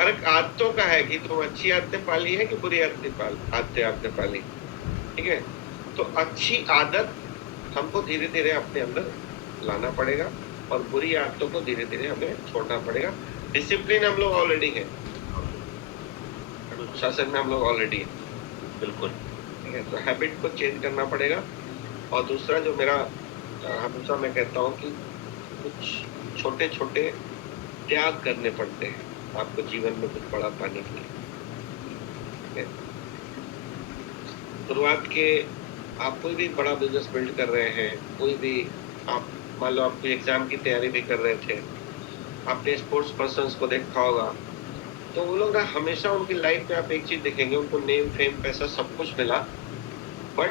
फर्क आदतों का है कि तुम अच्छी आदतें पाली है कि बुरी आदतें आपने पाली। ठीक है, तो अच्छी आदत हमको धीरे धीरे अपने अंदर लाना पड़ेगा और बुरी आदतों को धीरे धीरे हमें छोड़ना पड़ेगा। डिसिप्लिन हम लोग ऑलरेडी है, अनुशासन में हम लोग ऑलरेडी है। बिल्कुल। ठीक है, तो हैबिट को चेंज करना पड़ेगा। और दूसरा जो मेरा हमेशा मैं कहता हूँ कि कुछ छोटे छोटे त्याग करने पड़ते हैं आपको जीवन में कुछ बड़ा पाने के लिए। ठीक है, शुरुआत के आप कोई भी बड़ा बिजनेस बिल्ड कर रहे हैं, कोई भी आप मान लो आप कोई एग्जाम की तैयारी भी कर रहे थे, आपने स्पोर्ट्स पर्सन्स को देखा होगा, तो वो लोग ना हमेशा उनकी लाइफ में आप एक चीज देखेंगे, उनको नेम फेम पैसा सब कुछ मिला, बट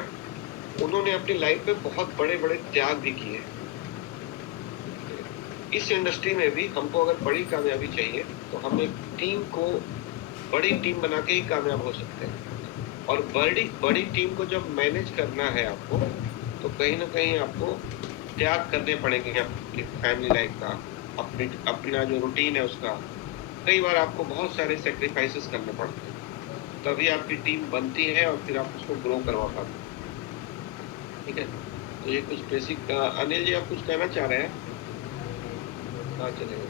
उन्होंने अपनी लाइफ में बहुत बड़े बड़े त्याग भी किए। इस इंडस्ट्री में भी हमको अगर बड़ी कामयाबी चाहिए तो हम एक टीम को बड़ी टीम बना के ही कामयाब हो सकते हैं। और बड़ी टीम को जब मैनेज करना है आपको, तो कहीं ना कहीं आपको त्याग करने पड़ेंगे अपनी फैमिली लाइफ का, अपना जो रूटीन है उसका। कई बार आपको बहुत सारे सेक्रीफाइसेस करने पड़ते हैं, तभी आपकी टीम बनती है और फिर आप उसको ग्रो करवा पाते हैं। ठीक है, तो ये कुछ बेसिक। अनिल जी, आप कुछ कहना चाह रहे हैं? हाँ, चलेगा।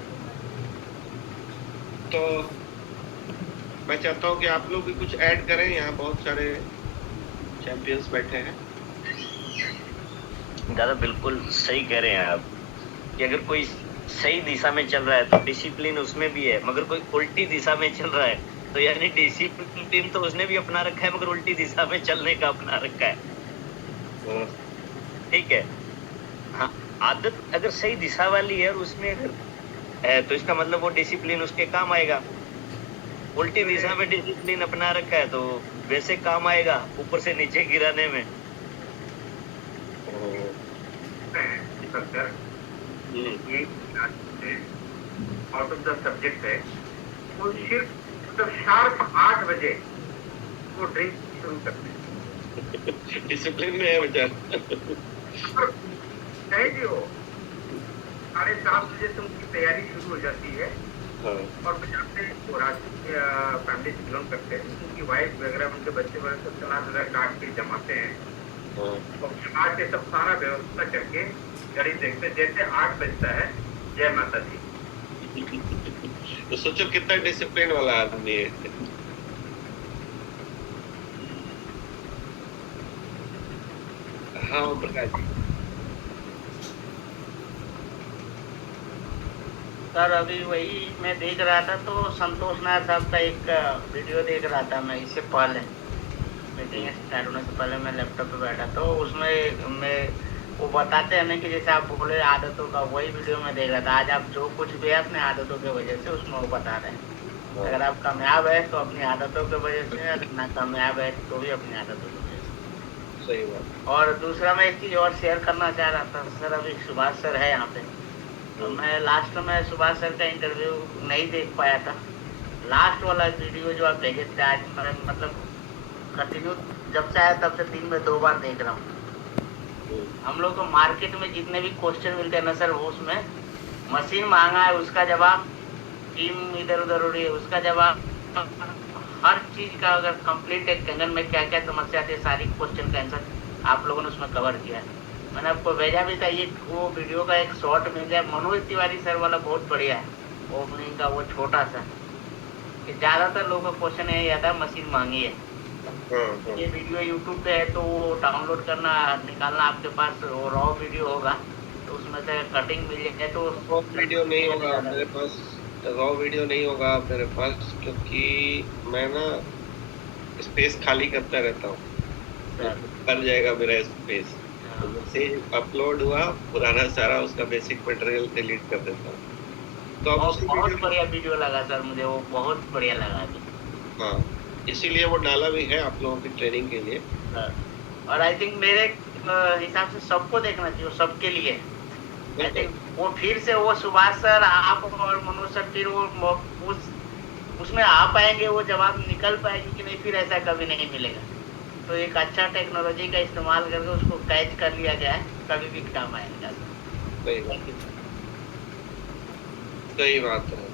तो मैं चाहता हूँ कि आप लोग भी कुछ ऐड करें, यहाँ बहुत सारे चैंपियंस बैठे हैं। दादा बिल्कुल सही कह रहे हैं आप कि अगर कोई सही दिशा में चल रहा है तो डिसिप्लिन उसमें भी है, मगर कोई उल्टी दिशा में चल रहा है तो यानी डिसिप्लिन तो उसने भी अपना रखा है मगर उल्टी दिशा में चलने का अपना रखा है। ठीक है, हाँ, आदत अगर सही दिशा वाली है और उसमें अगर है तो इसका मतलब वो डिसिप्लिन उसके काम आएगा। उल्टी दिशा में डिसिप्लिन अपना रखा है तो वैसे काम आएगा ऊपर से नीचे गिराने में। ये आउट ऑफ द सब्जेक्ट है, वो सिर्फ मतलब शार्प 8 बजे वो ड्रिंक शुरू करते हैं। डिसिप्लिन में है बेचारा। चाहे भी हो, 7:30 बजे से उनकी तैयारी शुरू हो जाती है। और बजाते वो फैमिली से बिलोंग करते हैं, उनकी वाइफ वगैरह उनके बच्चे वगैरह सब सलाद वगैरह काट के जमाते हैं और जमा के सब सारा व्यवस्था करके घड़ी देखते जैसे 8 बजता है, जय माता दी। तो सोचो कितना डिसिप्लिन वाला आदमी है। हाँ प्रकाश जी। सर अभी वही मैं देख रहा था, तो संतोष नायर साहब का एक वीडियो देख रहा था मैं, इससे पहले मीटिंग स्टार्ट होने से पहले मैं लैपटॉप पे बैठा, तो उसमें मैं वो बताते हैं ना कि जैसे आप बोले आदतों का, वही वीडियो में देख रहा था। आज आप जो कुछ भी है अपने आदतों की वजह से, उसमें वो बता रहे हैं। अगर आप कामयाब है तो अपनी आदतों की वजह से, अगर ना कामयाब है तो भी अपनी आदतों की वजह से। सही बात। और दूसरा मैं एक चीज़ और शेयर करना चाह रहा था सर, अभी सुभाष सर है यहाँ पे, तो मैं लास्ट में सुभाष सर का इंटरव्यू नहीं देख पाया था। लास्ट वाला वीडियो जो आप देखे थे, आज मैं मतलब कंटिन्यू जब से आया तब से दिन में 2 बार देख रहा हूँ। हम लोग को मार्केट में जितने भी क्वेश्चन मिलते हैं ना सर, वो उसमें मशीन मांगा है उसका जवाब, टीम इधर उधर उड़ी है उसका जवाब, हर चीज का अगर कंप्लीट एक कंगन में क्या क्या समस्या थी, सारी क्वेश्चन का आंसर आप लोगों ने उसमें कवर किया है। मैंने आपको भेजा भी था, ये वो वीडियो का एक शॉर्ट मिल गया। मनोज तिवारी सर वाला बहुत बढ़िया है, ओपनिंग का वो छोटा सा, कि ज्यादातर लोगों का क्वेश्चन यही आता है मशीन मांगी है। ये वीडियो यूट्यूब पे है, तो वो डाउनलोड करना निकालना, आपके पास वो रॉ वीडियो होगा तो उसमें से कटिंग मिल जाए तो रॉ वीडियो नहीं होगा मेरे पास, रॉ वीडियो नहीं होगा मेरे पास, क्योंकि मैं ना स्पेस खाली करता रहता हूँ, भर जाएगा मेरा स्पेस। तो जैसे अपलोड हुआ पुराना सारा उसका बेसिक मटेरियल डिलीट कर देता हूँ। तो अब उसी बहुत बढ़िया वीडियो लगा सर मुझे, वो बहुत बढ़िया लगा। हाँ, इसीलिए वो डाला भी है आप लोगों की ट्रेनिंग के लिए। और आई थिंक मेरे हिसाब से सबको देखना चाहिए, सबके लिए। आई थिंक वो फिर से वो सुभाष सर, आप और मनोज सर, फिर वो उसमें आ पाएंगे, वो जवाब निकल पाएंगे कि नहीं, फिर ऐसा कभी नहीं मिलेगा। तो एक अच्छा टेक्नोलॉजी का इस्तेमाल करके उसको कैच कर लिया जाए, कभी भी काम आएगा। सही बात है।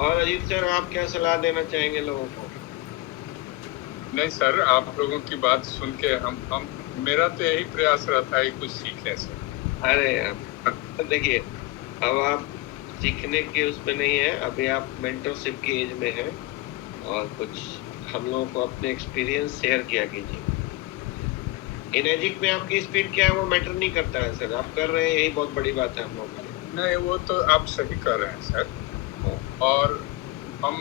और अजीत सर, आप क्या सलाह देना चाहेंगे लोगों को? नहीं सर, आप लोगों की बात सुन के हम मेरा तो यही प्रयास रहता है कुछ सीखें सर। अरे यार, देखिए, अब आप सीखने के उसमें नहीं है, अभी आप मेंटरशिप की एज में हैं और कुछ हम लोगों को अपने एक्सपीरियंस शेयर किया कीजिए। इनेजिक में आपकी स्पीड क्या है वो मैटर नहीं करता है सर, आप कर रहे हैं यही बहुत बड़ी बात है हम लोगों के लिए। नहीं, वो तो आप सही कर रहे हैं सर। और हम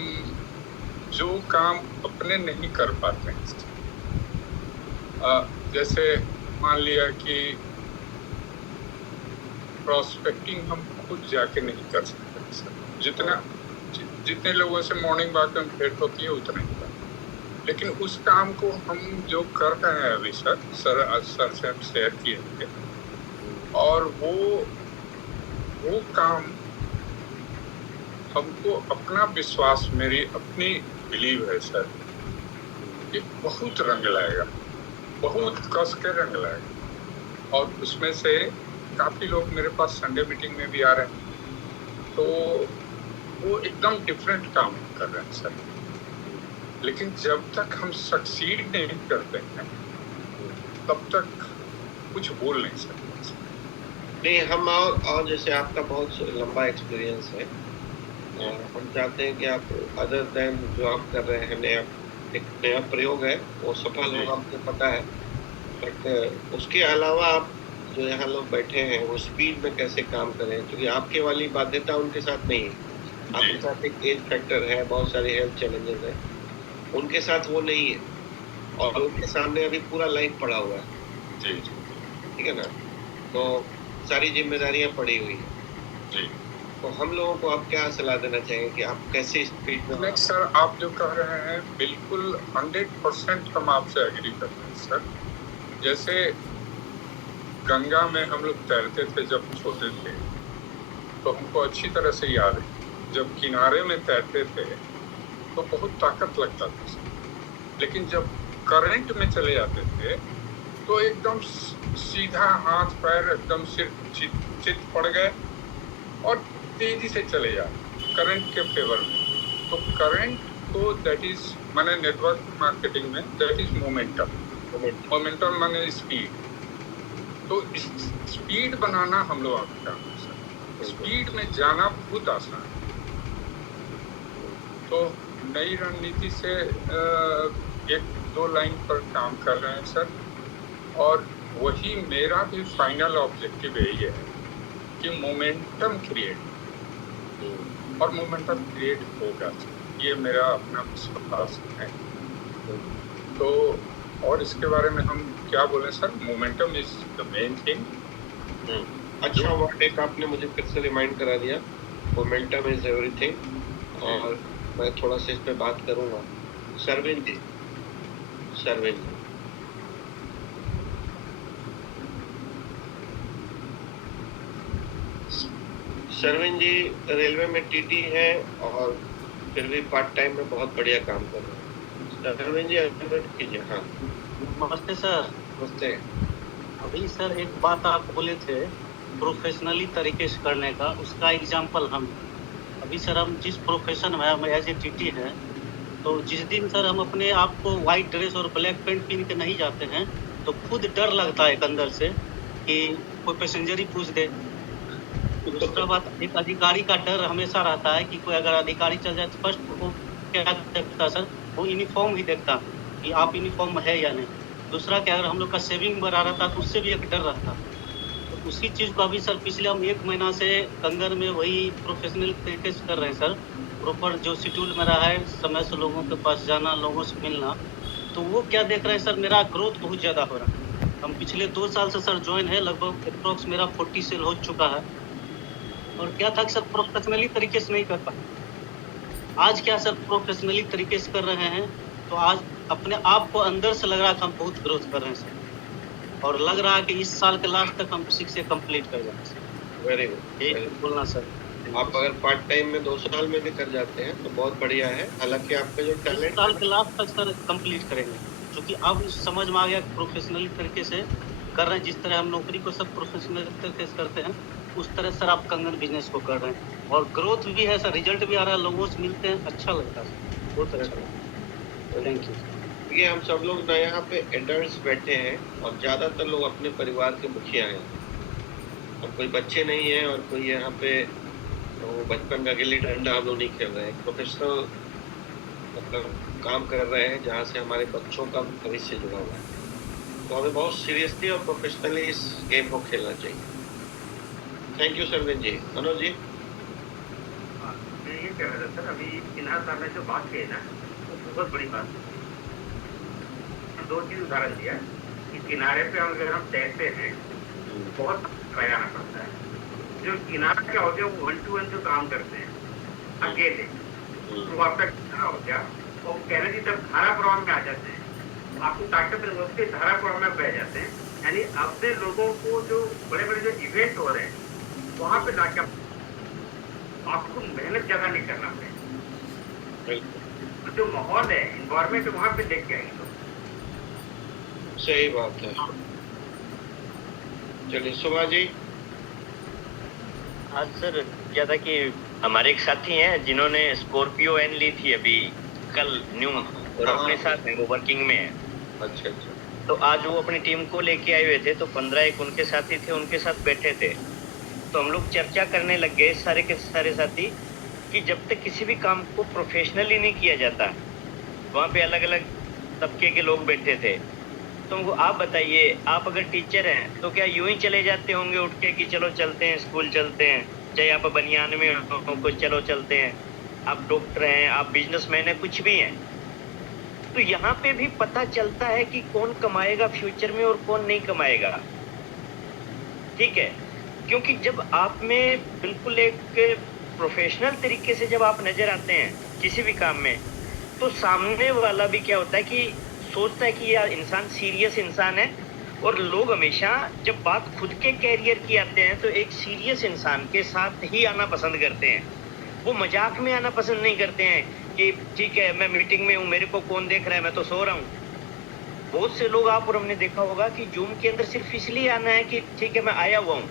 जो काम अपने नहीं कर पाते हैं, जैसे मान लिया कि प्रोस्पेक्टिंग हम खुद जाके नहीं कर सकते सर। जितने लोगों से मॉर्निंग वॉक में भेंट होती है उतना ही कर, लेकिन उस काम को हम जो कर रहे हैं अभी सर से हम शेयर किए थे, और वो काम हमको अपना विश्वास, मेरी अपनी बिलीव है सर कि बहुत रंग लाएगा, बहुत कस के रंग लाएगा। और उसमें से काफ़ी लोग मेरे पास संडे मीटिंग में भी आ रहे हैं, तो वो एकदम डिफरेंट काम कर रहे हैं सर। लेकिन जब तक हम सक्सीड नहीं करते हैं तब तक कुछ बोल नहीं सकते। नहीं, हम और जैसे आपका बहुत लंबा एक्सपीरियंस है और हम चाहते हैं कि आप अदर देन जो आप कर रहे हैं, एक नया प्रयोग है, वो सफल होगा, आपको पता है, बट उसके अलावा आप जो यहाँ लोग बैठे हैं वो स्पीड में कैसे काम करें, क्योंकि आपके वाली बाध्यता उनके साथ नहीं है। आपके साथ एक एज फैक्टर है, बहुत सारे हेल्थ चैलेंजेस है, उनके साथ वो नहीं है, और उनके सामने अभी पूरा लाइफ पड़ा हुआ है। जी, ठीक है ना, तो सारी जिम्मेदारियां पड़ी हुई है। जी, तो हम लोगों को आप क्या सलाह देना चाहेंगे कि आप कैसे स्पीड में? नहीं सर, आप जो कह रहे हैं बिल्कुल 100% हम आपसे एग्री करते हैं सर। जैसे गंगा में हम लोग तैरते थे जब छोटे थे, तो हमको अच्छी तरह से याद है, जब किनारे में तैरते थे तो बहुत ताकत लगता था सर, लेकिन जब करंट में चले जाते थे तो एकदम सीधा हाथ पैर एकदम सिर चित पड़ गए और तेजी से चले जाते करंट के फेवर में। तो करंट को दैट इज माने नेटवर्क मार्केटिंग में दैट इज मोमेंटम माने स्पीड। तो स्पीड बनाना हम लोग का काम है सर। स्पीड में जाना बहुत आसान है। तो नई रणनीति से एक दो लाइन पर काम कर रहे हैं सर, और वही मेरा भी फाइनल ऑब्जेक्टिव यही है कि मोमेंटम क्रिएट, और मोमेंटम क्रिएट होगा, ये मेरा अपना विश्वास है। तो और इसके बारे में हम क्या बोलें sir, momentum is the main thing. अच्छा वर्ड एक आपने मुझे फिर से रिमाइंड करा दिया, मोमेंटम इज एवरीथिंग। और मैं थोड़ा सा इस पे बात करूंगा। सरविन जी, सरविन जी रेलवे में टीटी है और फिर भी पार्ट टाइम में बहुत बढ़िया काम कर रहे हैं। सरविन जी अनम्यूट कीजिए। हाँ, नमस्ते सर। नमस्ते। अभी सर एक बात आप बोले थे प्रोफेशनली तरीके से करने का, उसका एग्जांपल हम अभी सर हम जिस प्रोफेशन में हम एज ए टीटी हैं, तो जिस दिन सर हम अपने आप को वाइट ड्रेस और ब्लैक पेंट पहन के नहीं जाते हैं तो खुद डर लगता है एक अंदर से कि कोई पैसेंजर ही पूछ दे। दूसरा बात, एक अधिकारी का डर हमेशा रहता है कि कोई अगर अधिकारी चल जाए तो फर्स्ट वो क्या देखता सर, वो यूनिफॉर्म ही देखता कि आप यूनिफॉर्म है या नहीं। दूसरा क्या, अगर हम लोग का सेविंग बढ़ा रहता तो उससे भी एक डर रहता। तो उसी चीज़ को अभी सर पिछले हम 1 महीना से कंगन में वही प्रोफेशनल तरीके से कर रहे हैं सर। प्रॉपर जो शेड्यूल मेरा है, समय से लोगों के पास जाना, लोगों से मिलना, तो वो क्या देख रहे हैं सर, मेरा ग्रोथ बहुत ज़्यादा हो रहा है। हम पिछले 2 साल से सर ज्वाइन है, लगभग अप्रॉक्स मेरा 40 सेल हो चुका है। और क्या था कि सर प्रोफेशनली तरीके से नहीं कर पाए, आज क्या सर प्रोफेशनली तरीके से कर रहे हैं, तो आज अपने आप को अंदर से लग रहा है कि हम बहुत ग्रोथ कर रहे हैं सर, और लग रहा है कि इस साल के लास्ट तक हम 6 से कंप्लीट कर जाएंगे सर। वेरी गुड, यही बोलना सर। आप अगर पार्ट टाइम में 2 साल में भी कर जाते हैं तो बहुत बढ़िया है। हालांकि आपका जो इस टैलेंट साल के लास्ट तक सर कंप्लीट करेंगे, क्योंकि अब समझ में आ गया प्रोफेशनली तरीके से कर रहे हैं। जिस तरह हम नौकरी को सब प्रोफेशनल तरीके से करते हैं, उस तरह सर आप कंगन बिजनेस को कर रहे हैं। और ग्रोथ भी है सर, रिजल्ट भी आ रहा है, लोगों से मिलते हैं, अच्छा लगता है सर, बहुत अच्छा लगता है। Thank you. ये हम सब लोग ना यहाँ पे एडल्ट्स बैठे हैं और ज्यादातर लोग अपने परिवार के मुखिया हैं, और कोई बच्चे नहीं है, और कोई यहाँ पे वो बचपन का गिल्ली डंडा हम लोग नहीं खेल रहे हैं। प्रोफेशनल मतलब काम कर रहे हैं जहाँ से हमारे बच्चों का भविष्य जुड़ा हुआ है। तो हमें बहुत सीरियसली और प्रोफेशनली इस गेम को खेलना चाहिए। थैंक यू सरविन जी। मनोज जी। मैं ये कह रहा था सर, अभी सिन्हा साहब ने जो बात की है ना, वो बहुत बड़ी बात है। दो चीज उदाहरण दिया कि किनारे पे अगर हम तैरते हैं बहुत लगाना पड़ता है। जो किनारा क्या होते हैं वो 1 to 1 जो काम करते हैं अकेले, तो आपका किनारा हो गया, वो कहने की तरफ धारा प्रवाह में आ जाते हैं, आपको ताकत उसके धारा प्रवाह में बह जाते हैं। यानी अपने लोगों को जो बड़े बड़े जो इवेंट हो रहे हैं वहां पे लाके आपको मेहनत ज्यादा नहीं करना पड़ेगा। जो माहौल है, इन्वायरमेंट वहां पे लेके आएंगे। सही बात है। चलिए सुभा जी। आज सर क्या था कि हमारे एक साथी हैं जिन्होंने स्कॉर्पियो एन ली थी अभी कल न्यू, और अपने साथ हैं, वो वर्किंग में है। अच्छा अच्छा। तो आज वो अपनी टीम को लेके आए हुए थे, तो 15 एक उनके साथी थे, उनके साथ बैठे थे। तो हम लोग चर्चा करने लग गए सारे के सारे साथी कि जब तक किसी भी काम को प्रोफेशनली नहीं किया जाता, वहाँ पे अलग अलग तबके के लोग बैठे थे। तो आप बताइए, आप अगर टीचर हैं तो क्या यूं ही चले जाते होंगे उठ के कि चलो चलते हैं स्कूल चलते हैं, चाहे आप बनियान में हो को चलो चलते हैं, आप डॉक्टर हैं, आप बिजनेसमैन हैं, कुछ भी हैं। तो यहाँ पे भी पता चलता है कि कौन कमाएगा फ्यूचर में और कौन नहीं कमाएगा। ठीक है, क्योंकि जब आप में बिल्कुल एक प्रोफेशनल तरीके से जब आप नजर आते हैं किसी भी काम में, तो सामने वाला भी क्या होता है कि सोचता है कि यार इंसान सीरियस इंसान है। और लोग हमेशा जब बात खुद के कैरियर की आते हैं तो एक सीरियस इंसान के साथ ही आना पसंद करते हैं, वो मजाक में आना पसंद नहीं करते हैं कि ठीक है मैं मीटिंग में हूँ, मेरे को कौन देख रहा है, मैं तो सो रहा हूँ। बहुत से लोग आप और हमने देखा होगा कि जूम के अंदर सिर्फ इसलिए आना है कि ठीक है मैं आया हुआ हूँ,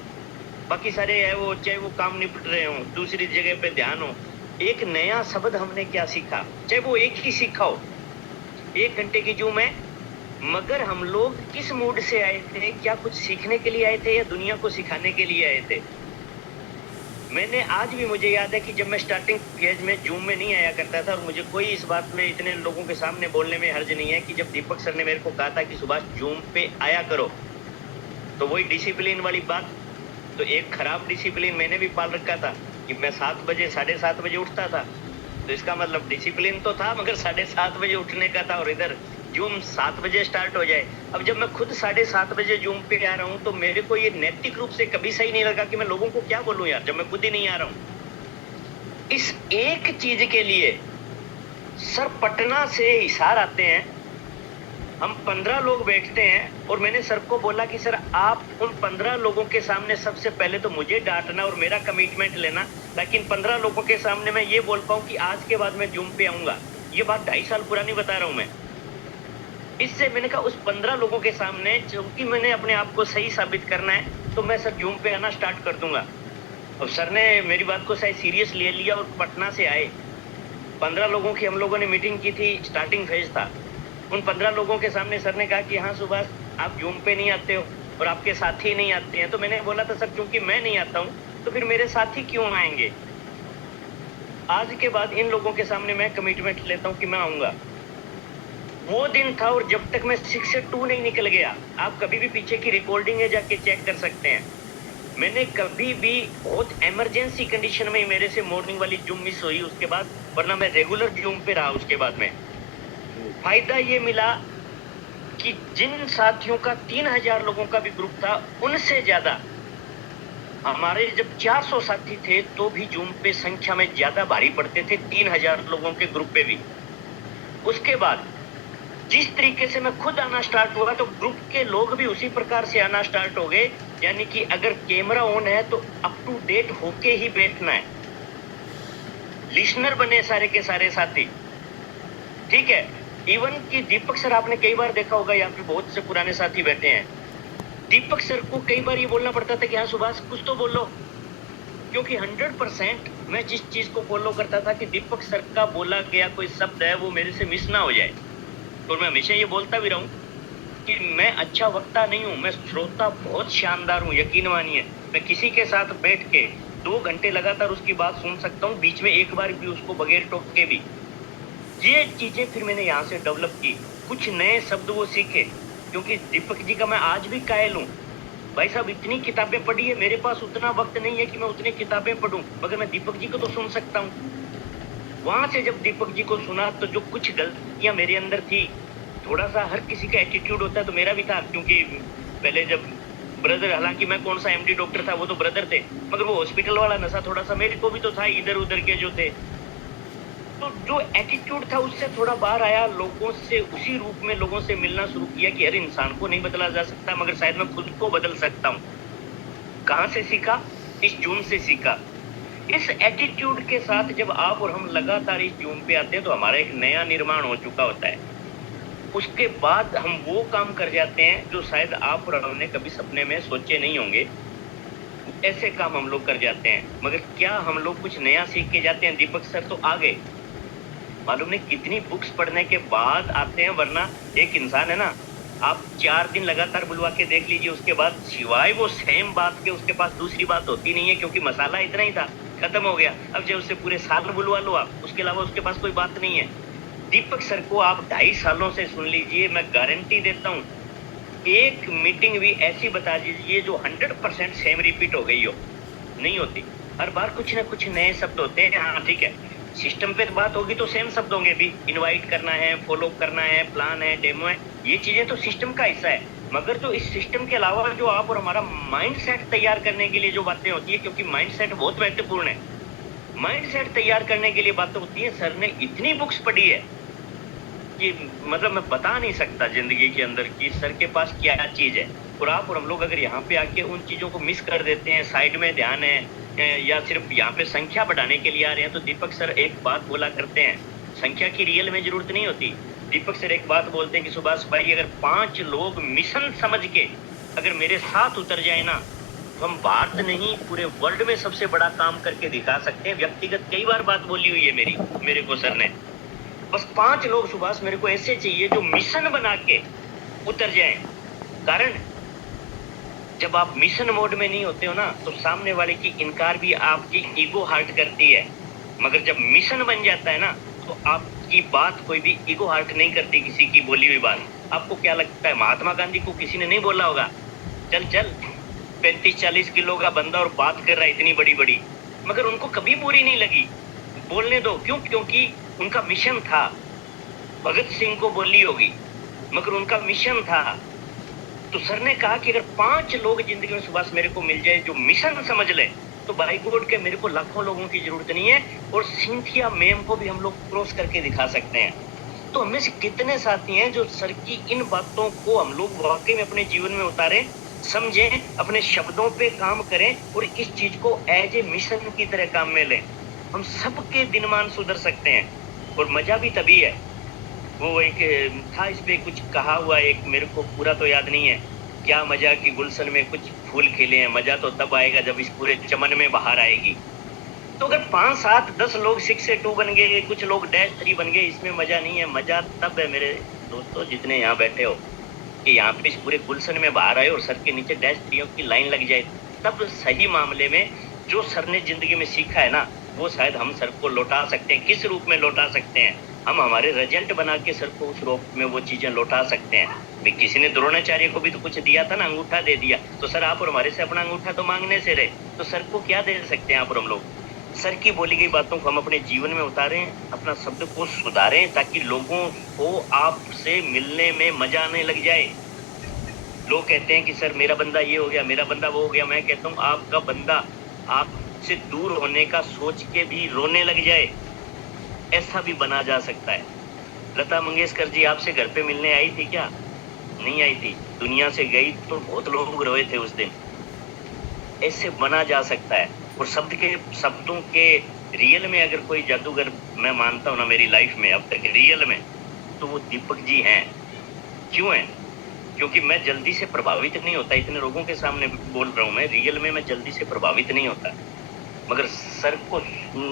बाकी सारे है वो चाहे वो काम निपट रहे हो, दूसरी जगह पे ध्यान हो। एक नया शब्द हमने क्या सीखा, चाहे वो एक ही सीखा हो, 1 घंटे की जूम है, मगर हम लोग किस मूड से आए थे, क्या कुछ सीखने के लिए आए थे या दुनिया को सिखाने के लिए आए थे। मैंने आज भी मुझे याद है कि जब मैं स्टार्टिंग फेज में जूम में नहीं आया करता था, और मुझे कोई इस बात में इतने लोगों के सामने बोलने में हर्ज नहीं है कि जब दीपक सर ने मेरे को कहा था कि सुभाष जूम पे आया करो, तो वही डिसिप्लिन वाली बात, तो एक खराब डिसिप्लिन मैंने भी पाल रखा था कि मैं 7 बजे 7:30 बजे उठता था। तो इसका मतलब डिसिप्लिन तो था मगर 7:30 बजे उठने का था, और इधर जूम 7 बजे स्टार्ट हो जाए। अब जब मैं खुद 7:30 बजे जूम पे आ रहा हूँ तो मेरे को ये नैतिक रूप से कभी सही नहीं लगा कि मैं लोगों को क्या बोलूं यार, जब मैं खुद ही नहीं आ रहा हूँ। इस एक चीज के लिए सर पटना से हिसार आते हैं, हम 15 लोग बैठते हैं, और मैंने सर को बोला कि सर आप उन 15 लोगों के सामने सबसे पहले तो मुझे डांटना और मेरा कमिटमेंट लेना, ताकि इन 15 लोगों के सामने मैं ये बोल पाऊं कि आज के बाद मैं जूम पे आऊंगा। ये बात 2.5 साल पुरानी बता रहा हूं मैं। इससे मैंने कहा उस 15 लोगों के सामने, क्योंकि मैंने अपने आप को सही साबित करना है, तो मैं सर जूम पे आना स्टार्ट कर दूंगा। अब सर ने मेरी बात को शायद सीरियस ले लिया और पटना से आए। 15 लोगों की हम लोगों ने मीटिंग की थी, स्टार्टिंग फेज था। उन 15 लोगों के सामने सर ने कहा कि हाँ सुभाष आप जूम पे नहीं आते हो और आपके साथी नहीं आते हैं। तो मैंने बोला था सर क्योंकि मैं नहीं आता हूँ तो फिर मेरे साथी क्यों आएंगे। आज के बाद इन लोगों के सामने मैं कमिटमेंट लेता हूँ कि मैं आऊंगा। वो दिन था, और जब तक मैं 6 से 2 नहीं निकल गया, आप कभी भी पीछे की रिकॉर्डिंग है जाके चेक कर सकते हैं, मैंने कभी भी बहुत इमरजेंसी कंडीशन में मेरे से मॉर्निंग वाली जूम मिस हुई उसके बाद, वरना मैं रेगुलर जूम पे रहा। उसके बाद में फायदा ये मिला कि जिन साथियों का 3000 लोगों का भी ग्रुप था, उनसे ज्यादा हमारे जब 400 साथी थे तो भी जूम पे संख्या में ज्यादा भारी पड़ते थे 3000 लोगों के ग्रुप पे भी। उसके बाद जिस तरीके से मैं खुद आना स्टार्ट हुआ तो ग्रुप के लोग भी उसी प्रकार से आना स्टार्ट हो गए। यानी कि अगर कैमरा ऑन है तो अप टू डेट होके ही बैठना है। लिसनर बने सारे के सारे साथी, ठीक है। इवन कि दीपक सर आपने कई बार देखा होगा, यहाँ पे बहुत से पुराने साथी बैठे हैं। दीपक सर को कई बार ये बोलना पड़ता था कि हाँ सुभाष कुछ तो बोलो, क्योंकि 100% मैं जिस चीज को फॉलो करता था कि दीपक सर का बोला गया कोई शब्द है वो मेरे से मिस ना हो जाए। तो मैं हमेशा ये बोलता भी रहूं कि मैं अच्छा वक्ता नहीं हूं, मैं श्रोता बहुत शानदार हूं, यकीन मानिए। मैं किसी के साथ बैठ के 2 घंटे लगातार उसकी बात सुन सकता हूं, बीच में एक बार भी उसको बगैर टोके भी। ये चीजें फिर मैंने यहाँ से डेवलप की, कुछ नए शब्द वो सीखे, क्योंकि दीपक जी का मैं आज भी कायल हूँ। भाई साहब इतनी किताबें पढ़ी है, मेरे पास उतना वक्त नहीं है कि मैं उतनी किताबें पढूं, मगर मैं दीपक जी को तो सुन सकता हूँ। वहां से जब दीपक जी को सुना तो जो कुछ गलतियां मेरे अंदर थी, थोड़ा सा हर किसी का एटीट्यूड होता है, तो मेरा भी था, क्योंकि पहले जब ब्रदर, हालांकि मैं कौन सा एमडी डॉक्टर था, वो तो ब्रदर थे, मगर वो हॉस्पिटल वाला नशा थोड़ा सा मेरे को भी तो था, इधर उधर के जो थे। तो जो एटीट्यूड था उससे थोड़ा बाहर आया, लोगों से उसी रूप में लोगों से मिलना शुरू किया कि हर इंसान को नहीं बदला जा सकता, मगर शायद मैं खुद को बदल सकता हूँ। कहाँ से सीखा? इस जून से सीखा। इस एटीट्यूड के साथ जब आप और हम लगातार इस जून पे आते हैं तो हमारा एक नया निर्माण हो चुका होता है। उसके बाद हम वो काम कर जाते हैं जो शायद आप और हमने कभी सपने में सोचे नहीं होंगे। ऐसे काम हम लोग कर जाते हैं, मगर क्या हम लोग कुछ नया सीख के जाते हैं? दीपक सर तो आ गए, मालूम नहीं कितनी बुक्स पढ़ने के बाद आते हैं, वरना एक इंसान है ना, आप 4 दिन लगातार बुलवा के देख लीजिए, उसके बाद सिवाय वो सेम बात के उसके पास दूसरी बात होती नहीं है, क्योंकि मसाला इतना ही था, खत्म हो गया। अब जब उससे पूरे साल बुलवा लो आप, उसके अलावा उसके पास कोई बात नहीं है। दीपक सर को आप 2.5 सालों से सुन लीजिए, मैं गारंटी देता हूँ, एक मीटिंग भी ऐसी बता दीजिए जो 100% सेम रिपीट हो गई हो, नहीं होती। हर बार कुछ ना कुछ नए शब्द होते हैं। हाँ ठीक है, सिस्टम पे बात होगी तो सेम शब्द होंगे भी, इनवाइट करना है, फॉलो करना है, प्लान है, डेमो है, ये चीजें तो सिस्टम का हिस्सा है। मगर जो इस सिस्टम के अलावा जो आप और हमारा माइंडसेट तैयार करने के लिए जो बातें होती है, क्योंकि माइंडसेट बहुत महत्वपूर्ण है, माइंडसेट तैयार करने के लिए बातें होती है। सर ने इतनी बुक्स पढ़ी है कि मतलब मैं बता नहीं सकता जिंदगी के अंदर कि सर के पास क्या चीज है। और आप और हम लोग अगर यहाँ पे आके उन चीजों को मिस कर देते हैं, साइड में ध्यान है या सिर्फ यहाँ पे संख्या बढ़ाने के लिए आ रहे हैं, तो दीपक सर एक बात बोला करते हैं, संख्या की रियल में जरूरत नहीं होती। दीपक सर एक बात बोलते हैं कि सुभाष भाई, अगर 5 लोग मिशन समझ के अगर मेरे साथ उतर जाए ना, तो हम भारत नहीं पूरे वर्ल्ड में सबसे बड़ा काम करके दिखा सकते हैं। व्यक्तिगत कई बार बात बोली हुई है मेरे को सर ने, बस 5 लोग सुभाष मेरे को ऐसे चाहिए जो मिशन बना के उतर जाएं। कारण जब आप मिशन मोड में नहीं होते हो ना, तो सामने वाले की इनकार भी आपकी ईगो हर्ट करती है, मगर जब मिशन बन जाता है ना, तो आपकी बात कोई भी ईगो हर्ट नहीं करती, किसी की बोली हुई बात। आपको क्या लगता है, महात्मा गांधी को किसी ने नहीं बोला होगा, चल चल 35-40 किलो का बंदा और बात कर रहा है इतनी बड़ी बड़ी, मगर उनको कभी बुरी नहीं लगी, बोलने दो। क्यों? क्योंकि उनका मिशन था। भगत सिंह को बोली होगी, मगर उनका मिशन था। तो सर ने कहा कि अगर 5 लोग जिंदगी में सुभाष मेरे को मिल जाए जो मिशन समझ ले, तो बाई गॉड के मेरे को लाखों लोगों की जरूरत नहीं है, और सिंथिया मैम को भी हम लोग क्रॉस करके दिखा सकते हैं। तो हमें से कितने साथी हैं जो सर की इन बातों को हम लोग वाकई में अपने जीवन में उतारें, समझें, अपने शब्दों पे काम करें और इस चीज को एज ए मिशन की तरह काम में लें। हम सबके दिनमान सुधर सकते हैं, और मजा भी तभी है। वो एक था इस पे कुछ कहा हुआ, एक मेरे को पूरा तो याद नहीं है, क्या मजा कि गुलशन में कुछ फूल खिले हैं, मजा तो तब आएगा जब इस पूरे चमन में बाहर आएगी। तो अगर 5, 7, 10 लोग 6 से 2 बन गए, कुछ लोग -3 बन गए, इसमें मजा नहीं है। मजा तब है मेरे दोस्तों, जितने यहाँ बैठे हो, कि यहाँ पे इस पूरे गुलशन में बाहर आए और सर के नीचे -3 की लाइन लग जाए, तब सही मामले में जो सर ने जिंदगी में सीखा है ना, वो शायद हम सर को लौटा सकते हैं। किस रूप में लौटा सकते हैं? हम हमारे रिजल्ट बना के सर को उस रूप में वो चीजें लौटा सकते हैं। भाई किसी ने द्रोणाचार्य को भी तो कुछ दिया था ना, अंगूठा दे दिया, तो सर आप और हमारे से अपना अंगूठा तो मांगने से रहे, तो सर को क्या दे सकते हैं आप और हम लोग? सर की बोली गई बातों को हम अपने जीवन में उतारें, अपना शब्द को सुधारें, ताकि लोगों को आपसे मिलने में मजा आने लग जाए। लोग कहते हैं कि सर मेरा बंदा ये हो गया, मेरा बंदा वो हो गया। मैं कहता हूँ आपका बंदा आपसे दूर होने का सोच के भी रोने लग जाए, ऐसा भी बना जा सकता है। लता मंगेशकर जी आपसे घर पे मिलने आई थी क्या? नहीं आई थी, दुनिया से गई तो बहुत लोग रोए थे उस दिन। ऐसे बना जा सकता है। और शब्दों के रियल में अगर कोई जादूगर मैं मानता हूँ ना मेरी लाइफ में अब तक रियल में, तो वो दीपक जी हैं। क्यों हैं? क्योंकि मैं जल्दी से प्रभावित नहीं होता। इतने लोगों के सामने बोल रहा हूँ, मैं रियल में मैं जल्दी से प्रभावित नहीं होता। मगर सर को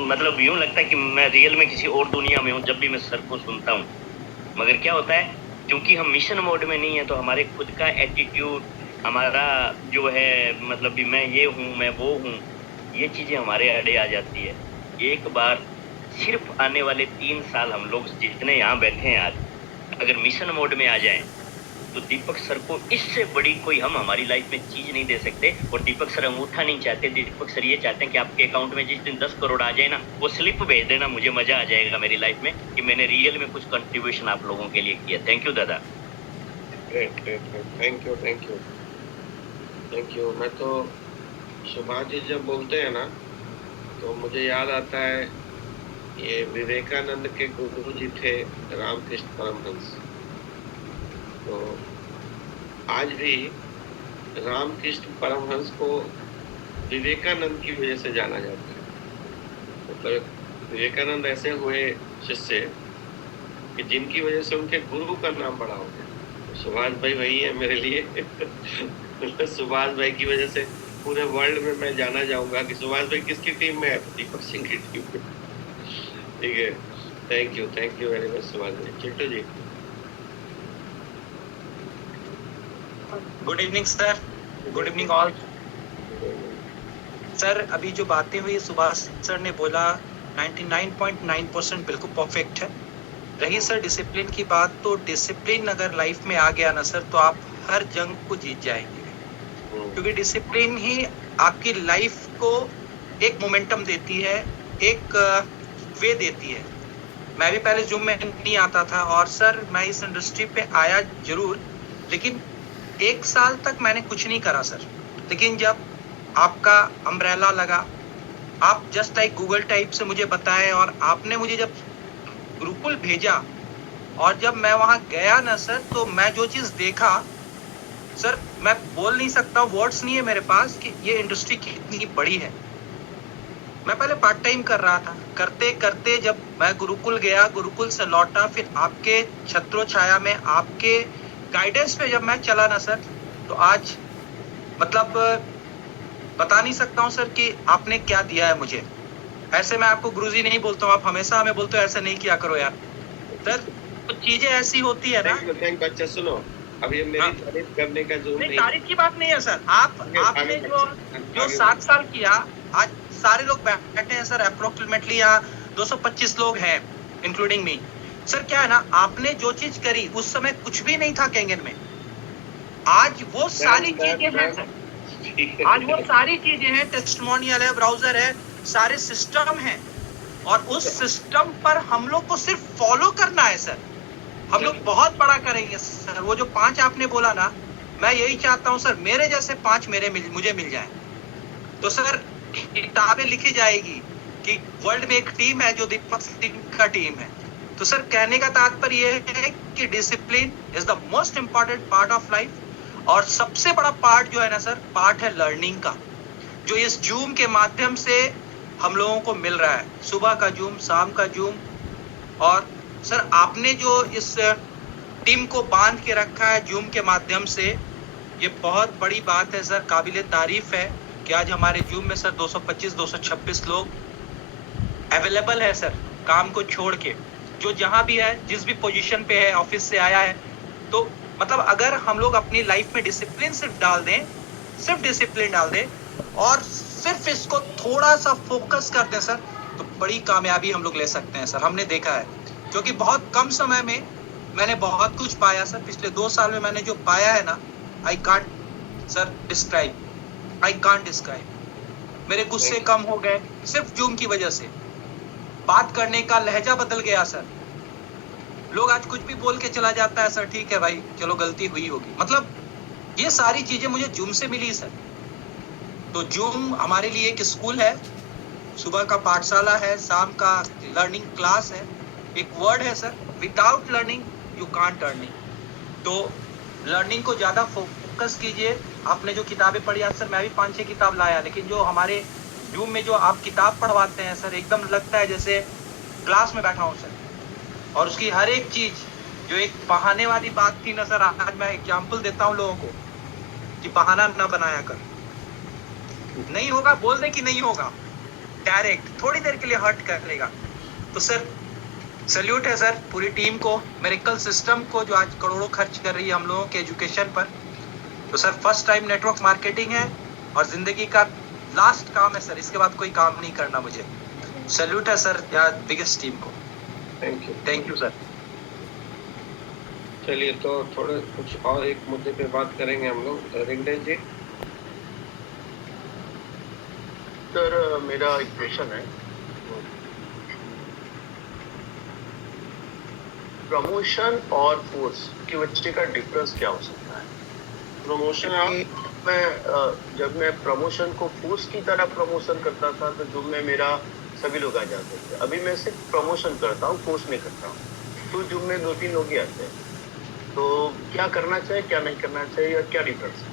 मतलब यूं लगता है कि मैं रियल में किसी और दुनिया में हूँ जब भी मैं सर को सुनता हूँ। मगर क्या होता है, क्योंकि हम मिशन मोड में नहीं है तो हमारे खुद का एटीट्यूड, हमारा जो है मतलब भी मैं ये हूँ, मैं वो हूँ, ये चीजें हमारे अड़े आ जाती है। एक बार सिर्फ आने वाले 3 साल हम लोग जितने यहाँ बैठे हैं आज, अगर मिशन मोड में आ जाएं तो दीपक सर को इससे बड़ी कोई हम हमारी लाइफ में चीज नहीं दे सकते। और दीपक सर अंगूठा नहीं चाहते, दीपक सर ये चाहते हैं कि आपके अकाउंट में जिस दिन 10 करोड़ आ जाए ना, वो स्लिप भेज देना, मुझे मजा आ जाएगा मेरी लाइफ में कि मैंने रियल में कुछ कंट्रीब्यूशन आप लोगों के लिए किया। थैंक यू दादा। Great great great, thank you thank you thank you. मैं तो सुभाष जी जब बोलते हैं ना तो मुझे याद आता है ये विवेकानंद के गुरु जी थे रामकृष्ण परमहंस। तो आज भी रामकृष्ण परमहंस को विवेकानंद की वजह से जाना जाता है। मतलब विवेकानंद ऐसे हुए शिष्य कि जिनकी वजह से उनके गुरु का नाम बड़ा हो गया। सुभाष भाई वही है मेरे लिए। सुभाष भाई की वजह से पूरे वर्ल्ड में मैं जाना जाऊंगा कि सुभाष भाई किसकी टीम में है, दीपक सिंह की टीम में। ठीक है, thank you very much Subhash bhai. Chintu ji. Good evening sir, good evening all. Sir अभी जो बातें हुई सुभाष सर ने बोला 99.9% बिल्कुल परफेक्ट है। रही सर डिसिप्लिन की बात, तो डिसिप्लिन अगर लाइफ में आ गया ना सर तो आप हर जंग को जीत जाएंगे, क्योंकि डिसिप्लिन ही आपकी लाइफ को एक मोमेंटम देती है, एक वे देती है। मैं भी पहले जूम में नहीं आता था और सर मैं इस इंडस्ट्री पे आया जरूर, लेकिन 1 साल तक मैंने कुछ नहीं करा सर। लेकिन जब आपका अम्ब्रेला लगा, आप जस्ट लाइक गूगल टाइप से मुझे बताएं और आपने मुझे जब गुरुकुल भेजा और जब मैं वहां गया ना सर, तो मैं जो चीज देखा सर, मैं बोल नहीं सकता, वर्ड्स नहीं है मेरे पास कि ये इंडस्ट्री कितनी बड़ी है। मैं पहले पार्ट टाइम कर रहा था, करते करते जब मैं गुरुकुल गया, गुरुकुल से लौटा, फिर आपके छत्रो छाया में आपके गाइडेंस पे जब मैं चला ना सर, तो आज मतलब बता नहीं सकता हूँ सर कि आपने क्या दिया है मुझे। ऐसे मैं आपको गुरुजी नहीं बोलता हूँ, आप हमेशा हमें बोलते हो ऐसा नहीं किया करो यार। सर तो चीजें ऐसी होती है ना। Thank you. अच्छा सुनो, अब ये मेरी तारीफ करने का जो नहीं, तारीफ की बात नहीं है सर। आपने जो 7 साल किया, आज सारे लोग बैठे हैं सर, अप्रोक्सीमेटली यहाँ 225 लोग हैं इंक्लूडिंग मी। सर क्या है ना, आपने जो चीज करी उस समय कुछ भी नहीं था कैंगन में, आज वो सारी चीजें हैं सर, आज वो सारी चीजें हैं, टेस्टिमोनियल है, ब्राउजर है, सारे सिस्टम हैं, और उस सिस्टम पर हम लोग को सिर्फ फॉलो करना है सर। हम लोग बहुत बड़ा करेंगे सर। वो जो 5 आपने बोला ना, मैं यही चाहता हूँ सर, मेरे जैसे 5 मुझे मिल जाए, तो सर किताबें लिखी जाएगी कि वर्ल्ड में एक टीम है जो दीपक सिंह का टीम है। तो सर कहने का तात्पर्य यह है कि discipline is the most important part of life, और सबसे बड़ा पार्ट जो है ना सर, पार्ट है लर्निंग का, जो इस जूम के माध्यम से हम लोगों को मिल रहा है। सुबह का जूम, शाम का जूम, और सर आपने जो इस टीम को बांध के रखा है जूम के माध्यम से, ये बहुत बड़ी बात है सर, काबिले तारीफ है कि आज हमारे जूम में सर 225-226 लोग अवेलेबल है सर, काम को छोड़ के, जो जहां भी है, जिस भी पोजीशन पे है, ऑफिस से आया है। तो मतलब अगर हम लोग अपनी लाइफ में डिसिप्लिन सिर्फ डाल दें, सिर्फ डिसिप्लिन डाल दें और सिर्फ इसको थोड़ा सा फोकस कर दें सर, तो बड़ी कामयाबी हम लोग ले सकते हैं सर। हमने देखा है, क्योंकि बहुत कम समय में मैंने बहुत कुछ पाया सर। पिछले 2 साल में मैंने जो पाया है ना, I can't sir describe, I can't describe. मेरे गुस्से कम हो गए सिर्फ जूम की वजह से, बात करने का लहजा बदल गया सर। लोग आज कुछ भी बोल के चला जाता है सर, ठीक है भाई चलो गलती हुई होगी, मतलब ये सारी चीजें मुझे जूम से मिली सर। तो जूम हमारे लिए एक स्कूल है, सुबह का पाठशाला है, शाम का लर्निंग क्लास है। एक वर्ड है sir, without learning you can't earning. तो लर्निंग को ज्यादा फोकस कीजिए। आपने जो किताबें पढ़ी, आज सर मैं भी 5-6 किताब लाया, लेकिन जो हमारे जूम में जो आप किताब पढ़वाते हैं सर, एकदम लगता है जैसे क्लास में बैठा हूँ सर। और उसकी हर एक चीज, जो एक बहाने वाली बात थी ना सर, आज मैं एग्जाम्पल देता हूँ लोगों को कि बहाना ना बनाया कर, नहीं होगा बोल दे कि नहीं होगा, डायरेक्ट थोड़ी देर के लिए हर्ट करेगा। तो सर सल्यूट है सर पूरी टीम को, मिरेकल सिस्टम को जो आज करोड़ों खर्च कर रही है हम लोगों के एजुकेशन पर। तो sir first time network marketing है और जिंदगी का लास्ट काम है सर, इसके बाद कोई काम नहीं करना मुझे। सल्यूट है सर यार बिगेस्ट टीम को। Thank you sir. चलिए तो थोड़ा कुछ और एक मुद्दे पे बात करेंगे हम लोग। रिंगडेन जी। सर मेरा एक क्वेश्चन है, प्रमोशन और फोर्स की वजह का डिफरेंस क्या हो सकता है? प्रमोशन जब मैं प्रमोशन को फोर्स की तरह प्रमोशन करता था तो जो में मेरा सभी लोग आ जाते थे, अभी मैं सिर्फ प्रमोशन करता हूँ, फोर्स नहीं करता हूँ, तो जो में 2-3 लोग ही आते हैं। तो क्या करना चाहिए, क्या नहीं करना चाहिए, और क्या डिफरेंस है?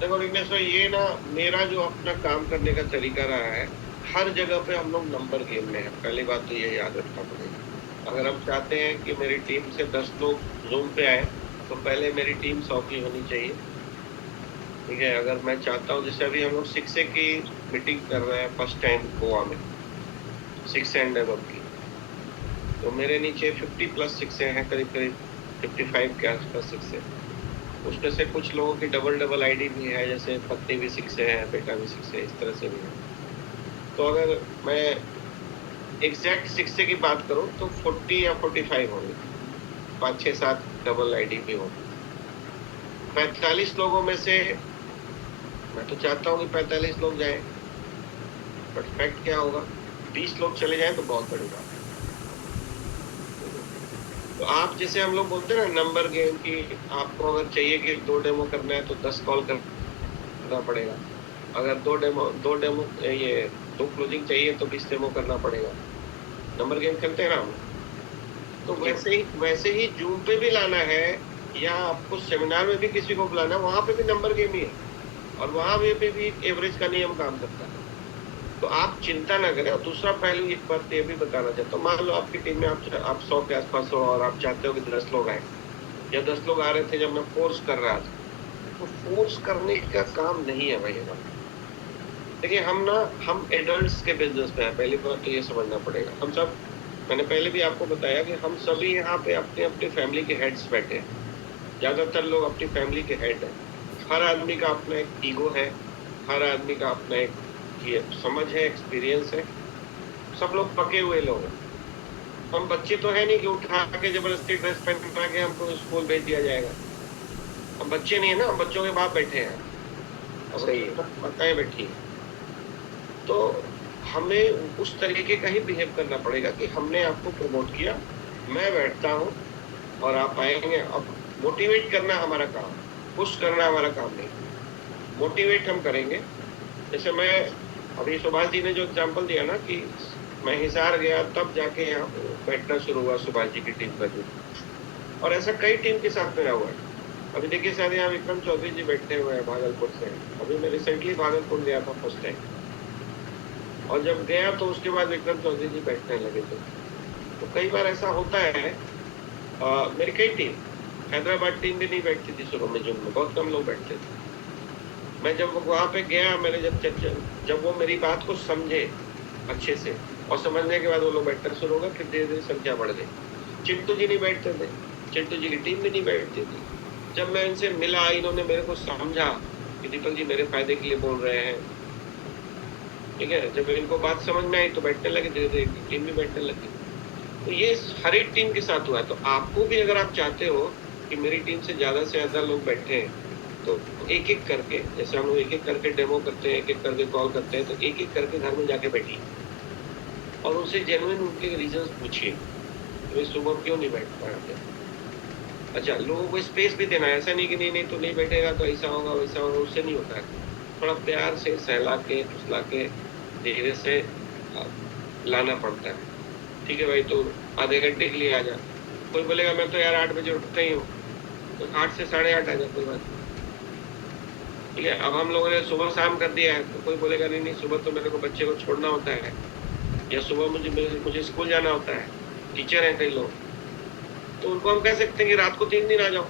देखो विघ्नेश भाई, ये ना मेरा जो अपना काम करने का तरीका रहा है, हर जगह पे हम लोग नंबर गेम में है। पहली बात तो ये याद रखना पड़ेगा। अगर हम चाहते हैं कि मेरी टीम से 10 लोग जूम पे आए तो पहले मेरी टीम 100 की होनी चाहिए, ठीक है। अगर मैं चाहता हूँ, जैसे अभी हम लोग 6 की मीटिंग कर रहे हैं फर्स्ट टाइम गोवा में, 6 एंड अबव की, तो मेरे नीचे 50+ 6 हैं, करीब करीब 55 के आसपास 6 है। उसमें से कुछ लोगों की डबल आईडी भी है, जैसे पत्नी भी 6 है, बेटा भी 6 है, इस तरह से भी है। तो अगर मैं एग्जैक्ट 6 की बात करूं तो 40 या 45 होंगे, 5-6-7 डबल आईडी भी होंगे। 45 लोगों में से मैं तो चाहता हूं कि 45 लोग जाएं, बट फैक्ट क्या होगा, 20 लोग चले जाएं तो बहुत बड़ी बात है। तो आप जैसे हम लोग बोलते हैं ना नंबर गेम की, आपको अगर चाहिए कि 2 डेमो करना है तो 10 कॉल करना पड़ेगा। अगर 2 क्लोजिंग चाहिए तो 20 डेमो करना पड़ेगा। नंबर गेम खेलते हैं ना हम। तो वैसे ही जूम पे भी लाना है, या आपको सेमिनार में भी किसी को बुलाना है, वहां पे भी नंबर गेम ही है, और वहां पे भी एवरेज का नियम काम करता है। तो आप चिंता ना करें। और दूसरा पहलू एक बात ये भी बताना चाहता हूँ, मान लो आपकी टीम में आप 100 के आसपास हो और आप चाहते हो कि 10 लोग आए, या 10 लोग आ रहे थे जब मैं फोर्स कर रहा था, तो फोर्स करने का काम नहीं है भाई। देखिए हम एडल्ट्स के बिजनेस में है, पहली बात तो ये समझना पड़ेगा। हम सब, मैंने पहले भी आपको बताया कि हम सभी यहाँ पे अपने अपनी फैमिली के हेड्स बैठे हैं। ज़्यादातर लोग अपनी फैमिली के हेड हैं। हर आदमी का अपना एक ईगो है, हर आदमी का अपना एक ये समझ है, एक्सपीरियंस है। सब लोग पके हुए लोग हैं। हम बच्चे तो है नहीं कि उठा के जबरदस्ती ड्रेस पहना के हमको स्कूल भेज दिया जाएगा। हम बच्चे नहीं है ना, हम बच्चों के बाप बैठे हैं, सही है, माताएं बैठी हैं। तो हमें उस तरीके का ही बिहेव करना पड़ेगा कि हमने आपको प्रमोट किया, मैं बैठता हूँ और आप आएंगे। अब मोटिवेट करना हमारा काम, पुश करना हमारा काम नहीं। मोटिवेट हम करेंगे। जैसे मैं अभी सुभाष जी ने जो एग्जांपल दिया ना कि मैं हिसार गया तब जाके यहाँ बैठना शुरू हुआ सुभाष जी की टीम का जो, और ऐसा कई टीम के साथ मेरा हुआ है। अभी देखिए शायद यहाँ विक्रम चौधरी जी बैठे हुए हैं भागलपुर से। अभी मैं रिसेंटली भागलपुर गया था फर्स्ट टाइम, और जब गया तो उसके बाद विक्रम चौधरी जी बैठने लगे थे। तो कई बार ऐसा होता है। मेरी कई टीम, हैदराबाद टीम भी नहीं बैठती थी शुरू में, जून में बहुत कम लोग बैठते थे। मैं जब वहाँ पे गया, मैंने जब वो मेरी बात को समझे अच्छे से, और समझने के बाद वो लोग बैठना शुरू हो गए, फिर धीरे धीरे संख्या बढ़ गई। चिंटू जी नहीं बैठते थे, चिंटू जी की टीम भी नहीं बैठती थी। जब मैं इनसे मिला, इन्होंने मेरे को समझा कि दीपक जी मेरे फायदे के लिए बोल रहे हैं, ठीक है। जब इनको बात समझ में आई तो बैठने लगे, धीरे धीरे टीम भी बैठने लगी। तो ये हर एक टीम के साथ हुआ है। तो आपको भी अगर आप चाहते हो कि मेरी टीम से ज़्यादा लोग बैठे हैं, तो एक एक करके, जैसे हम लोग एक एक करके डेमो करते हैं, एक एक करके कॉल करते हैं, तो एक एक करके घर में जाके बैठिए और उनसे जेन्युइन उनके रीजंस पूछिए, वे सुबह क्यों नहीं बैठ पाते। अच्छा, लोगों को स्पेस भी देना है, ऐसा नहीं कि नहीं तो नहीं बैठेगा तो ऐसा होगा वैसा होगा, उससे नहीं होता है। थोड़ा प्यार से सहला के फुसला के धीरे से लाना पड़ता है। ठीक है भाई, तो आधे घंटे के लिए आ जा। कोई बोलेगा मैं तो यार 8 बजे उठता ही हूँ, तो 8 से 8:30 आ जा, कोई बात। ठीक है, अब हम लोगों ने सुबह शाम कर दिया है, तो कोई बोलेगा नहीं सुबह तो मेरे को बच्चे को छोड़ना होता है, या सुबह मुझे स्कूल जाना होता है, टीचर हैं कई लोग, तो उनको हम कह सकते हैं कि रात को 3 दिन आ जाओ,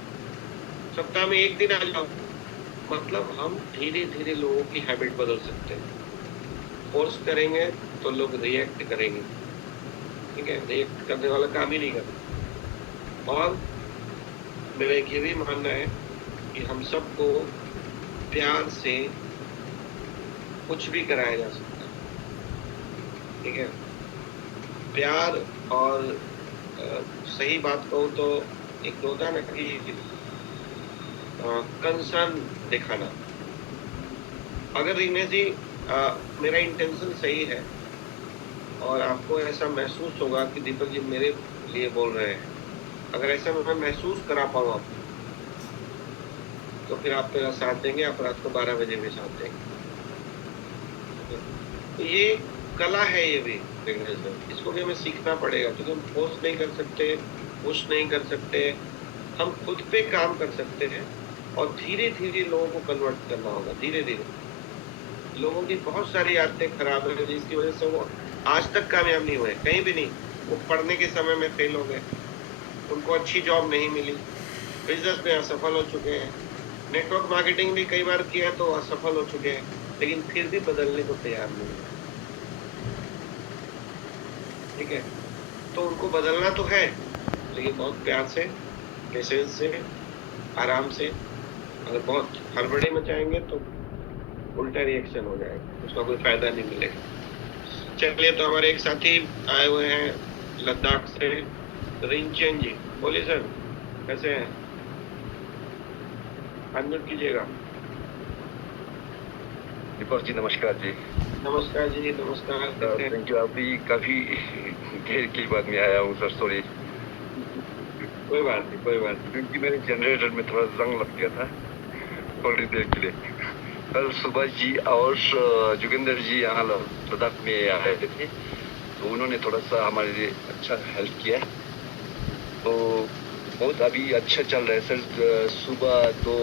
सप्ताह में 1 दिन आ जाओ। मतलब हम धीरे धीरे लोगों की हैबिट बदल सकते हैं। फोर्स करेंगे तो लोग रिएक्ट करेंगे, ठीक है, रिएक्ट करने वाला काम ही नहीं करता। और मेरा एक ये भी मानना है कि हम सबको प्यार से कुछ भी कराया जा सकता है, ठीक है। प्यार और सही बात कहूँ तो एक होता है ना कि कंसर्न दिखाना। अगर दिनेश जी मेरा इंटेंशन सही है और आपको ऐसा महसूस होगा कि दीपक जी मेरे लिए बोल रहे हैं, अगर ऐसा मैं महसूस करा पाऊँ आपको, तो फिर आप मेरा साथ देंगे, आप रात को 12 बजे भी साथ देंगे। तो ये कला है, ये भी इसको भी हमें सीखना पड़ेगा, क्योंकि हम फोर्स नहीं कर सकते, पुश नहीं कर सकते, हम खुद पे काम कर सकते हैं और धीरे धीरे लोगों को कन्वर्ट करना होगा। धीरे धीरे लोगों की बहुत सारी आदतें खराब है जिसकी वजह से वो आज तक कामयाब नहीं हुए, कहीं भी नहीं। वो पढ़ने के समय में फेल हो गए, उनको अच्छी जॉब नहीं मिली, बिजनेस में असफल हो चुके हैं, नेटवर्क मार्केटिंग भी कई बार किया तो असफल हो चुके हैं, लेकिन फिर भी बदलने को तैयार नहीं है, ठीक है। तो उनको बदलना तो है, लेकिन बहुत प्यार से, पेशेंस से, आराम से। अगर बहुत हड़बड़ी में जाएंगे तो उल्टा रिएक्शन हो जाएगा, उसका कोई फायदा नहीं मिलेगा। चलिए, तो हमारे एक साथी आए हुए हैं लद्दाख से, रिंचन जी। बोलिए सर, कैसे हैं? अनम्यूट कीजिएगा। दीपक जी नमस्कार जी। नमस्कार जी, नमस्कार। Thank you. अभी काफी देर के बाद में आया हूँ सर, सॉरी। कोई बात नहीं, कोई बात नहीं। क्योंकि मेरे जनरेटर में थोड़ा जंग लग गया था थोड़ी देर के लिए। कल सुबह जी और जोगिंदर जी यहाँ लद्दाख में आए थे, तो उन्होंने थोड़ा सा हमारे लिए अच्छा हेल्प किया, तो बहुत अभी अच्छा चल रहा है सर। सुबह 2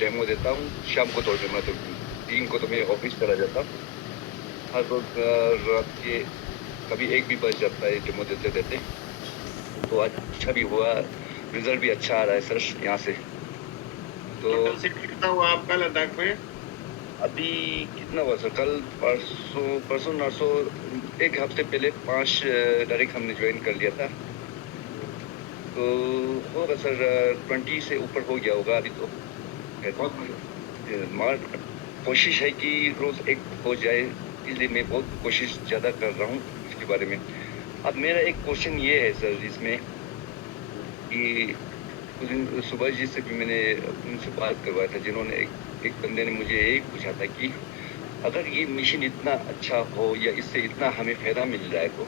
डेमो देता हूँ, शाम को 2 डेमो, तो 3 को तो मैं ऑफिस चला जाता हूँ। हर रोज रात के कभी 1 भी बज जाता है डेमो देते देते, तो अच्छा भी हुआ, रिजल्ट भी अच्छा आ रहा है सर यहाँ से। तो कितना हुआ आपका लद्दाख में? अभी कितना हुआ सर? कल परसों नरसों 1 हफ्ते पहले 5 डायरेक्ट हमने ज्वाइन कर लिया था, तो होगा सर 20 से ऊपर हो गया होगा अभी तो। मगर कोशिश है कि रोज 1 हो जाए, इसलिए मैं बहुत कोशिश ज़्यादा कर रहा हूँ इसके बारे में। अब मेरा एक क्वेश्चन ये है सर इसमें कि उस दिन सुबह जी से भी मैंने उनसे बात करवाया था, जिन्होंने एक बंदे ने मुझे यही पूछा था कि अगर ये मशीन इतना अच्छा हो या इससे इतना हमें फ़ायदा मिल रहा है, तो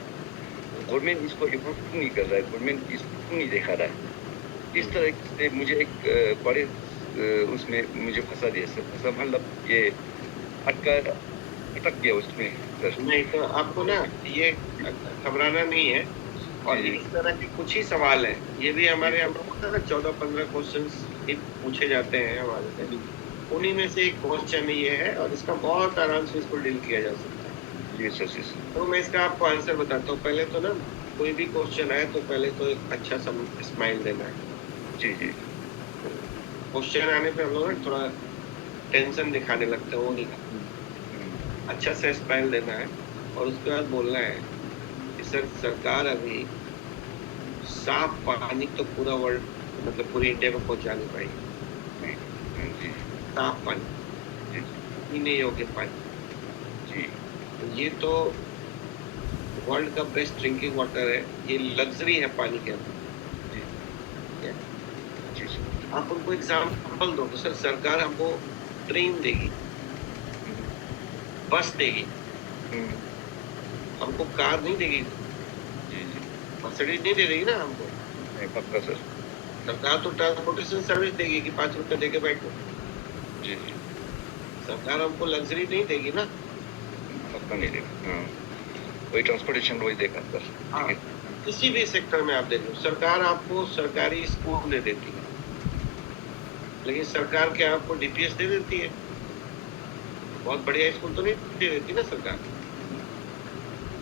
गवर्नमेंट इसको इम्प्रूव क्यों नहीं कर रहा है, गवर्नमेंट इसको क्यों नहीं दिखा रहा है। इस तरह से मुझे एक बड़े उसमें मुझे फंसा दिया सर, मतलब ये अटक गया उसमें सर। नहीं, तो आपको ना ये घबराना नहीं है, और इस तरह के कुछ ही सवाल हैं, ये भी हमारे यहाँ पर होता है ना, 14-15 क्वेश्चंस पूछे जाते हैं हमारे से, उन्हीं में से एक क्वेश्चन ये है, और इसका बहुत आराम से इसको डील किया जा सकता है। जी सर। तो मैं इसका आपको आंसर बताता हूँ। पहले तो ना, कोई भी क्वेश्चन आए तो पहले तो एक अच्छा सा स्माइल देना है। जी। क्वेश्चन आने पे हम लोग ना थोड़ा टेंशन दिखाने लगते हैं, वो नहीं करना। अच्छा से स्माइल देना है, और उसके बाद बोलना है कि सर, सरकार अभी साफ पानी तो पूरा वर्ल्ड, मतलब पूरी इंडिया को पहुंचा नहीं पाएगी। साफ पानी, पीने योग्य पानी जी, ये तो वर्ल्ड का बेस्ट ड्रिंकिंग वाटर है, ये लग्जरी है पानी के अंदर। आप उनको एग्जाम्पल दो तो सर, सरकार हमको ट्रेन देगी, बस देगी, हमको कार नहीं देगी, मर्सिडीज नहीं दे देगी ना हमको। पक्का सर। सरकार तो ट्रांसपोर्टेशन सर्विस देगी कि 5 रुपए देके बैठो। जी। सरकार हमको लग्जरी नहीं देगी ना, पक्का नहीं देगा। वही ट्रांसपोर्टेशन वही देगा सर। हाँ, किसी भी सेक्टर में आप देखो, सरकार आपको सरकारी स्कूल दे देती है, लेकिन सरकार क्या आपको डीपीएस दे देती है? बहुत बढ़िया स्कूल तो नहीं दे देती ना सरकार।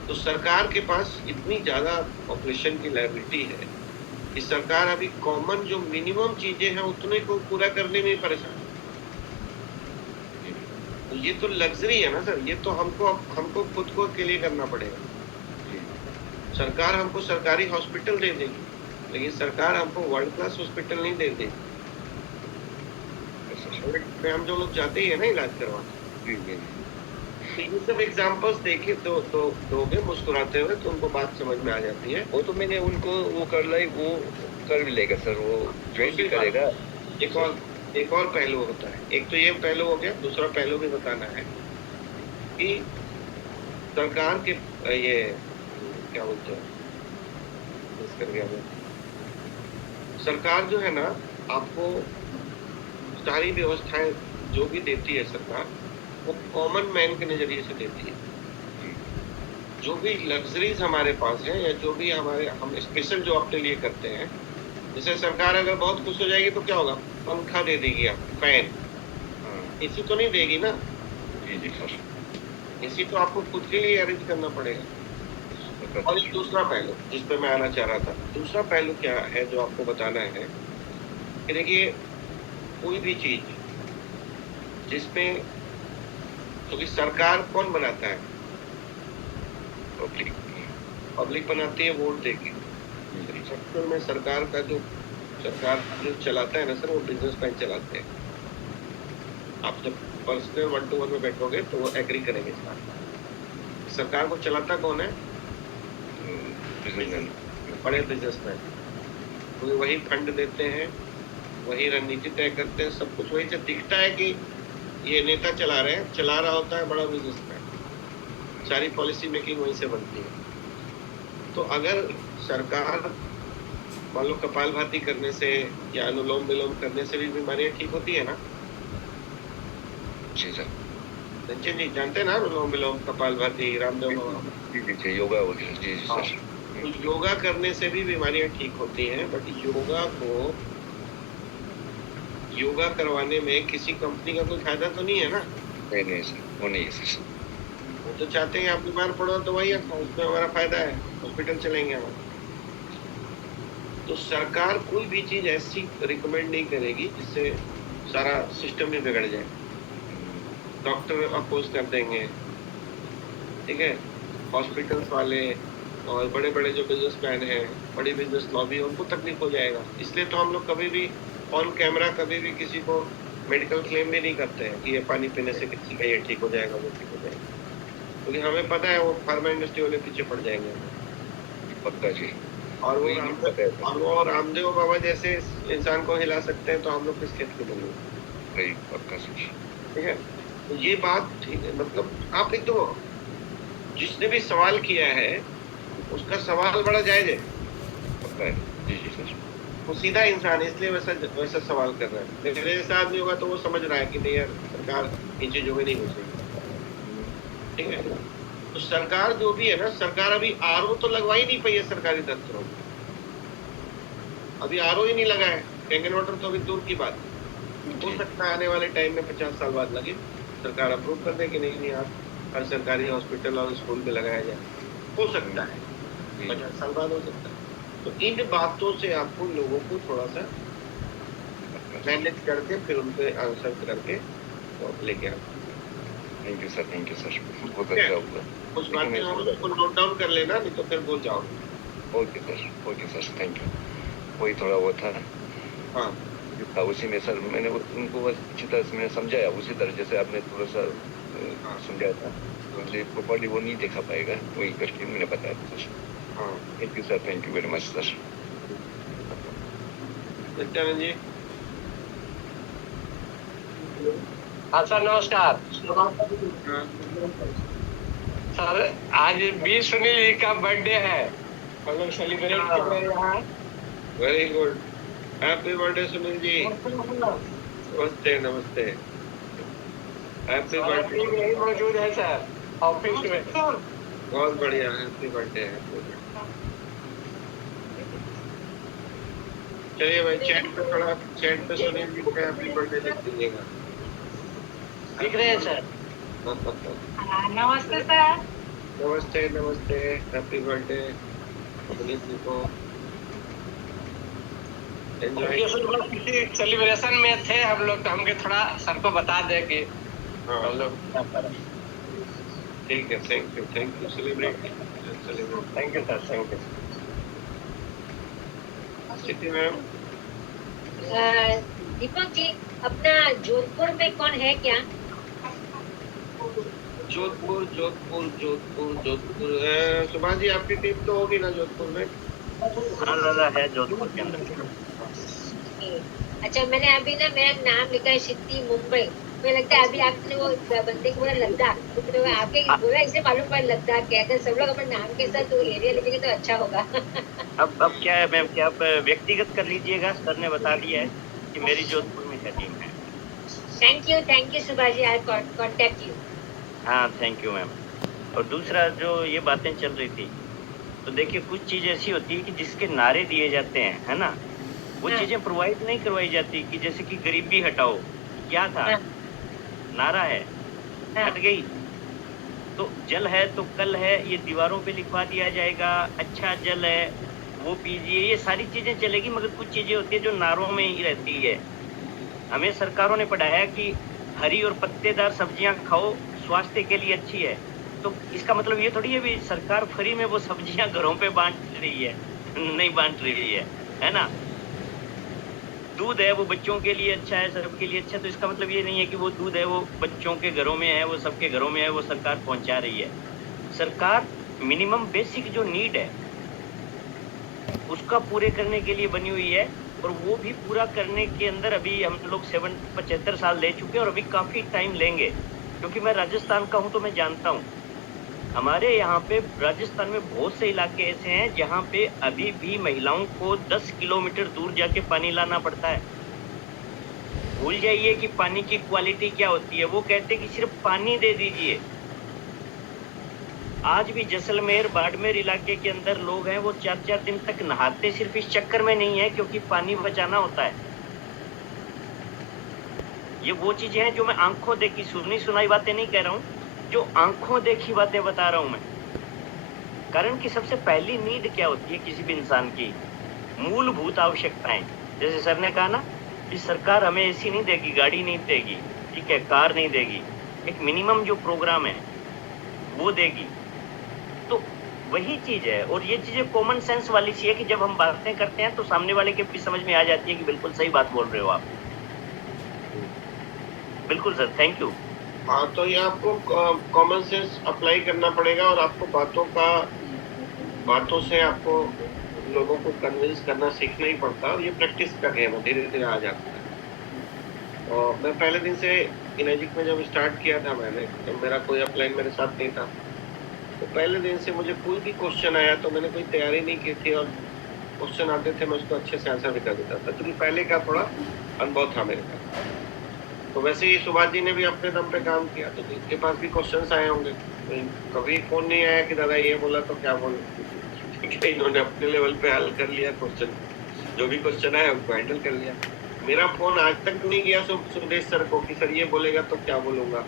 तो सरकार के पास इतनी ज्यादा पॉपुलेशन की लायबिलिटी है कि सरकार अभी कॉमन जो मिनिमम चीजें हैं उतने को पूरा करने में परेशान है। ये तो लग्जरी है ना सर, ये तो हमको खुद को के लिए करना पड़ेगा। सरकार हमको सरकारी हॉस्पिटल दे देगी, लेकिन सरकार हमको वर्ल्ड क्लास हॉस्पिटल नहीं दे देगी। में हम जो लोग जाते ही है ना इलाज करवाने, तो ये सब एग्जांपल्स देखे तो दोगे मुस्कुराते हुए तो उनको बात समझ में आ जाती है। वो तो मैंने उनको वो कर लाई, वो कर भी लेगा सर, वो ज्वाइन भी करेगा। एक और पहलू होता है, एक तो ये पहलू हो गया, दूसरा पहलू भी बताना है कि सरकार के ये क्या बोलते हैं, कर गया मैं, सरकार जो है ना आपको सारी व्यवस्थाएं जो भी देती है सरकार, वो कॉमन मैन के नजरिए से देती है। जो भी लग्जरीज हमारे पास है या जो भी हम स्पेशल जो अपने लिए करते हैं, जैसे सरकार अगर बहुत खुश हो जाएगी तो क्या होगा, पंखा दे देगी आपको, फैन, एसी तो नहीं देगी ना। जी सर, एसी तो आपको खुद के लिए अरेंज करना पड़ेगा। और एक दूसरा पहलू जिस पे मैं आना चाह रहा था, दूसरा पहलू क्या है जो आपको बताना है कि देखिए कोई भी चीज जिसमें, क्योंकि सरकार कौन बनाता है, पब्लिक बनाती है वोट देके। सेक्टर में सरकार जो चलाता है ना सर, वो बिजनेसमैन चलाते हैं। आप जब पर्सनल 1-to-1 में बैठोगे तो वो एग्री करेंगे इस बात पर। सरकार को चलाता कौन है, बड़े बिजनेसमैन। तो वही फंड देते हैं, वही रणनीति तय करते हैं, सब कुछ वही से दिखता है कि ये नेता चला रहा होता है बड़ा बिजनेसमैन। सारी पॉलिसी मेकिंग वहीं से बनती है। तो अगर सरकार मान लो कपालभाति करने से या अनुलोम विलोम करने से भी बीमारियां ठीक होती है ना। जी सर, संजय जी जानते हैं ना अनुलोम विलोम, कपालभाति, रामदेव बाबा। जी योगा वगैरह। जी सर, तो योगा करने से भी बीमारियां ठीक होती हैं, बट योगा करवाने में किसी कंपनी का कोई फायदा तो नहीं है ना। नहीं सर, वो नहीं है सर। वो तो चाहते हैं आप बीमार पड़ो तो वही उसमें हमारा फायदा है, हॉस्पिटल चलेंगे हम। तो सरकार कोई भी चीज ऐसी रिकमेंड नहीं करेगी जिससे सारा सिस्टम ही बिगड़ जाए। डॉक्टर अपोज कर देंगे, ठीक है, हॉस्पिटल्स वाले और बड़े बड़े जो बिजनेसमैन हैं, बड़ी बिजनेस लॉबी, उनको तकलीफ हो जाएगा। इसलिए तो हम लोग कभी भी ऑन कैमरा कभी भी किसी को मेडिकल क्लेम भी नहीं करते हैं कि ये पानी पीने से किसी का ये ठीक हो जाएगा, वो ठीक हो जाएगा, क्योंकि हमें पता है वो फार्मा इंडस्ट्री वाले पीछे पड़ जाएंगे। पक्का जी। और वो रामदेव बाबा जैसे इंसान को हिला सकते हैं तो हम लोग किस खेत के बने। सही, पक्का सच। ठीक है, तो ये बात ठीक है। मतलब आप एक तो जिसने भी सवाल किया है उसका सवाल बड़ा जायज है। पक्का है। जी जी सर। वो सीधा इंसान है इसलिए वैसा सवाल कर रहा है। मेरे साथ नहीं होगा तो वो समझ रहा है कि नहीं यार सरकार इन चीजों में नहीं हो सकती। ठीक है, तो सरकार जो भी है ना, सरकार अभी आरओ तो लगवा ही नहीं पाई है सरकारी दफ्तरों में। अभी आरओ ही नहीं लगा है, ड्रिंकिंग वाटर तो अभी दूर की बात। हो सकता है आने वाले टाइम में 50 साल बाद लगे, सरकार अप्रूव कर दे कि नहीं आप हर सरकारी हॉस्पिटल और स्कूल में लगाया जाए। हो सकता है 50 साल बाद हो सकता है। तो इन बातों से आपको लोगों को थोड़ा सा मैनेज करके फिर उनके आंसर करके तो लेके आओ। Thank you sir, thank you sir, बहुत अच्छा हुआ। कुछ बातें हम लोग नोट डाउन कर लेना, नहीं तो फिर भूल जाओ। Okay sir, thank you. वही थोड़ा वो था। हाँ, था उसी में सर मैंने उनको अच्छी तरह से मैंने समझाया, उसी तरह जैसे आपने थोड़ा सा समझाया था, तो प्रॉपर्ली वो नहीं देखा पाएगा, वही करके मैंने बताया था सर। हाँ, thank you sir, thank you very much sir. Nityanand ji. हाँ सर, नमस्कार सर। आज बी सुनील जी का बर्थडे है, हम लोग सेलिब्रेट कर रहे हैं यहाँ। Very good, happy birthday Sunil ji. नमस्ते नमस्ते, हैप्पी बर्थडे। यही मौजूद है सर ऑफिस में। बहुत बढ़िया, हैप्पी बर्थडे। चलिए भाई चैट पे सुनील जी का हैप्पी बर्थडे लिख दीजिएगा। दिख रहे हैं सर। नमस्ते सर। नमस्ते नमस्ते, हैप्पी बर्थडे सुनील जी को। किसी सेलिब्रेशन में थे हम लोग, तो हमके थोड़ा सर को बता दे कि हाँ हम लोग क्या करें। ठीक है, thank you celebrate. Thank you sir, thank you. City ma'am. Deepak ji, अपना जोधपुर में कौन है क्या? जोधपुर सुभाष जी, आपकी टीम तो होगी ना जोधपुर में? हाँ दादा, है जोधपुर के अंदर। अच्छा, मैंने अभी ना मेरा नाम लिखा है सिटी मुंबई। मुझे लगता है अभी आपने वो बंदे को बोला लद्दाख, तो आके बोला इसे मालूम पड़ा लद्दाख है। अगर सब लोग अपने नाम के साथ तो एरिया लिखेंगे तो अच्छा होगा। अब क्या है मैम, क्या आप व्यक्तिगत कर लीजिएगा, सर ने बता दिया है कि मेरी जोधपुर में क्या टीम है। Thank you Subhash ji, I contact you. हाँ थैंक यू मैम। और दूसरा जो ये बातें चल रही थी, तो देखिए कुछ चीज़ ऐसी होती है कि जिसके नारे दिए जाते हैं, है ना, वो चीज़ें प्रोवाइड नहीं करवाई जाती। कि जैसे कि गरीबी हटाओ, क्या था, नारा है, हट गई। तो जल है तो कल है, ये दीवारों पे लिखवा दिया जाएगा। अच्छा जल है वो पीजिए, ये सारी चीजें चलेगी, मगर कुछ चीजें होती है जो नारों में ही रहती है। हमें सरकारों ने पढ़ाया कि हरी और पत्तेदार सब्जियां खाओ, स्वास्थ्य के लिए अच्छी है। तो इसका मतलब ये थोड़ी है भी सरकार फ्री में वो सब्जियां घरों पे बांट रही है, नहीं बांट रही है ना। दूध है वो बच्चों के लिए अच्छा है, सबके लिए अच्छा, तो इसका मतलब ये नहीं है कि वो दूध है वो बच्चों के घरों में है, वो सबके घरों में है, वो सरकार पहुंचा रही है। सरकार मिनिमम बेसिक जो नीड है उसका पूरे करने के लिए बनी हुई है। और वो भी पूरा करने के अंदर अभी हम लोग 75 साल ले चुके हैं और अभी काफी टाइम लेंगे। क्योंकि मैं राजस्थान का हूं तो मैं जानता हूं, हमारे यहाँ पे राजस्थान में बहुत से इलाके ऐसे हैं जहाँ पे अभी भी महिलाओं को 10 किलोमीटर दूर जाके पानी लाना पड़ता है। भूल जाइए कि पानी की क्वालिटी क्या होती है, वो कहते हैं कि सिर्फ पानी दे दीजिए। आज भी जैसलमेर बाड़मेर इलाके के अंदर लोग हैं वो 4-4 दिन तक नहाते सिर्फ इस चक्कर में नहीं है क्योंकि पानी बचाना होता है। ये वो चीजें हैं जो मैं आंखों देखी सुनी सुनाई बातें नहीं कह रहा हूँ, जो आंखों देखी बातें बता रहा हूं मैं। कारण कि सबसे पहली नीड क्या होती है किसी भी इंसान की, मूलभूत आवश्यकताएं। जैसे सर ने कहा ना कि सरकार हमें एसी नहीं देगी, गाड़ी नहीं देगी, ठीक है, कार नहीं देगी, एक मिनिमम जो प्रोग्राम है वो देगी। तो वही चीज है। और ये चीजें कॉमन सेंस वाली सी है कि जब हम बातें करते हैं तो सामने वाले के भी समझ में आ जाती है कि बिल्कुल सही बात बोल रहे हो आप। बिल्कुल सर, थैंक यू। हाँ, तो ये आपको कॉमन सेंस अप्लाई करना पड़ेगा और आपको बातों से आपको लोगों को कन्विंस करना सीखना ही पड़ता है। और ये प्रैक्टिस का गेम है, धीरे धीरे आ जाता है। और मैं पहले दिन से इनर्जिक में जब स्टार्ट किया था मैंने, तो मेरा कोई अपलाइन मेरे साथ नहीं था, तो पहले दिन से मुझे कोई भी क्वेश्चन आया तो मैंने कोई तैयारी नहीं की थी और क्वेश्चन आते थे मैं उसको अच्छे से आंसर भी कर देता था, क्योंकि पहले का थोड़ा अनुभव था मेरे पास। तो वैसे ही सुभाष जी ने भी अपने दम पे काम किया, तो इनके पास भी क्वेश्चंस आए होंगे। तो कभी फोन नहीं आया कि दादा ये बोला तो क्या बोलूं, इन्होंने अपने लेवल पे हल कर लिया क्वेश्चन, जो भी क्वेश्चन आया उनको हैंडल कर लिया। मेरा फोन आज तक नहीं गया सुदेश सर को कि सर ये बोलेगा तो क्या बोलूंगा,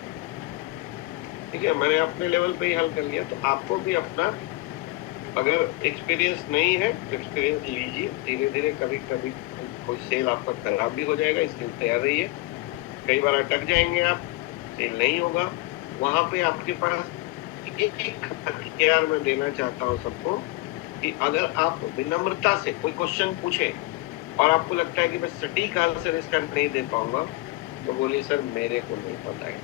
ठीक है, मैंने अपने लेवल पे ही हल कर लिया। तो आपको भी अपना, अगर एक्सपीरियंस नहीं है तो एक्सपीरियंस लीजिए धीरे धीरे। कभी कभी कोई सेल आपका खराब भी हो जाएगा, इसके लिए तैयार रहिए। कई बार अटक जाएंगे आप, सेल नहीं होगा, वहां पे आपके पास एक हथियार मैं देना चाहता हूँ सबको कि अगर आप विनम्रता से कोई क्वेश्चन पूछे और आपको लगता है कि मैं सटीक आंसर इसका नहीं दे पाऊंगा, तो बोलिए सर मेरे को नहीं पता है,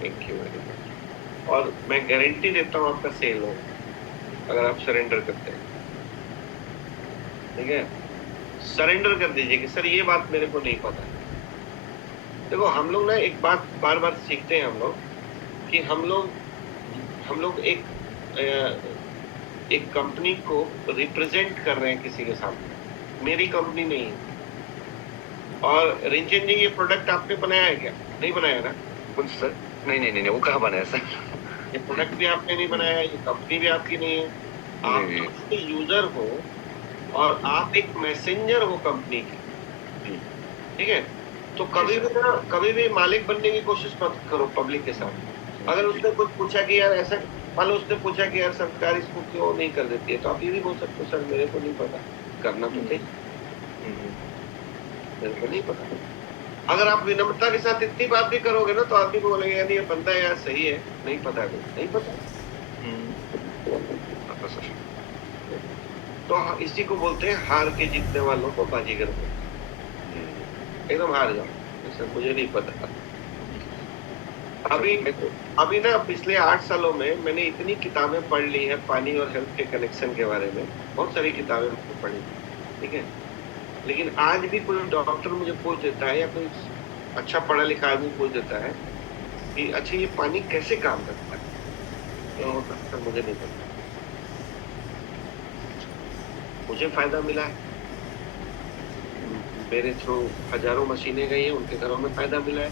थैंक यू वेरी मच। और मैं गारंटी देता हूँ आपका सेल हो अगर आप सरेंडर करते हैं, ठीक है। सरेंडर कर दीजिए कि सर ये बात मेरे को नहीं पता है। देखो हम लोग ना एक बात बार बार सीखते हैं हम लोग कि हम लोग एक कंपनी को रिप्रेजेंट कर रहे हैं किसी के सामने, मेरी कंपनी नहीं है। और रिंचन जी ये प्रोडक्ट आपने बनाया है क्या? नहीं बनाया ना? कौन सर? नहीं वो कहाँ बनाया सर? ये प्रोडक्ट भी आपने नहीं बनाया, ये कंपनी भी आपकी नहीं है। आप तो यूजर हो और आप एक मैसेंजर हो कंपनी की, ठीक है। तो कभी भी मालिक बनने की कोशिश मत करो पब्लिक के साथ। अगर उसने कुछ पूछा कि यार ऐसा, मान लो उसने पूछा कि यार सरकार इसको क्यों नहीं कर देती है, तो आप ये भी बोल सकते हो सर मेरे को नहीं पता, करना तो थे, मेरे को नहीं पता। अगर आप विनम्रता के साथ इतनी बात भी करोगे ना तो आदमी को बोलेंगे यार ये बंदा यार सही है, नहीं पता है, नहीं पता। तो इसी को बोलते हैं हार के जीतने वालों को बाजीगर बोलते हैं। एकदम हार जाओ, सर मुझे नहीं पता। अभी ना पिछले 8 सालों में मैंने इतनी किताबें पढ़ ली है पानी और हेल्थ के कनेक्शन के बारे में, बहुत सारी किताबें पढ़ी, ठीक है। लेकिन आज भी कोई डॉक्टर मुझे पूछ देता है या कोई अच्छा पढ़ा लिखा आदमी पूछ देता है कि अच्छा ये पानी कैसे काम करता है, तो मुझे नहीं पता। मुझे फायदा मिला है, मेरे थ्रू हजारों मशीनें गई हैं, उनके घरों में फायदा मिला है।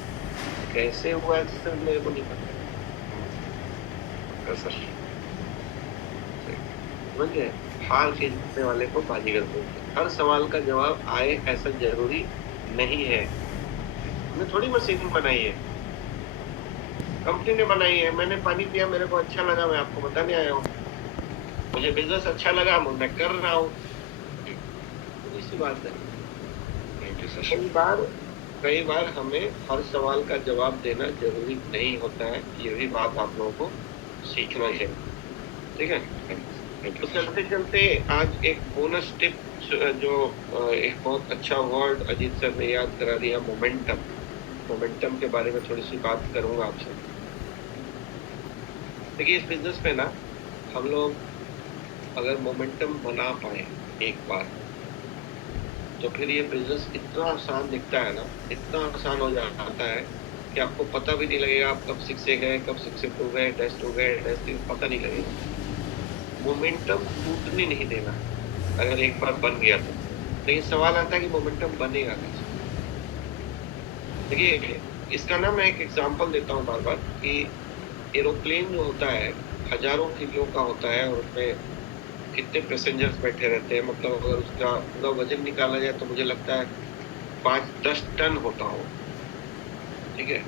कैसे हुआ है सर मेरे को नहीं पता सर। समझे, हार के जीतने वाले को बाजीगर बोलते हैं। हर सवाल का जवाब आए ऐसा जरूरी नहीं है। हमने थोड़ी मशीन बनाई है, कंपनी ने बनाई है। मैंने पानी पिया, मेरे को अच्छा लगा, मैं आपको बताने आया हूँ। मुझे बिजनेस अच्छा लगा, मैं कर रहा हूँ, इसी बात है। कई बार हमें हर सवाल का जवाब देना जरूरी नहीं होता है, ये भी बात आप लोगों को सीखना चाहिए, ठीक है। तो चलते चलते आज एक बोनस टिप, जो एक बहुत अच्छा वर्ड अजीत सर ने याद करा दिया, मोमेंटम। मोमेंटम के बारे में थोड़ी सी बात करूंगा आपसे। देखिए इस बिजनेस में ना हम लोग अगर मोमेंटम बना पाए एक बार, तो फिर ये बिजनेस इतना आसान दिखता है ना, इतना आसान हो जाता है कि आपको पता भी नहीं लगेगा आप कब 6 से गए, कब 6 से 2 गए, टेस्ट 2 गए, टेस्ट 3, पता नहीं लगेगा। मोमेंटम टूटने नहीं देना अगर एक बार बन गया तो। लेकिन सवाल आता है कि मोमेंटम बनेगा कैसे। देखिए इसका ना मैं एक एग्जांपल देता हूँ बार बार कि एरोप्लेन जो होता है हजारों किलो का होता है और उसमें कितने पैसेंजर्स बैठे रहते हैं, मतलब अगर उसका पूरा वजन निकाला जाए तो मुझे लगता है 5-10 टन होता हो, ठीक है।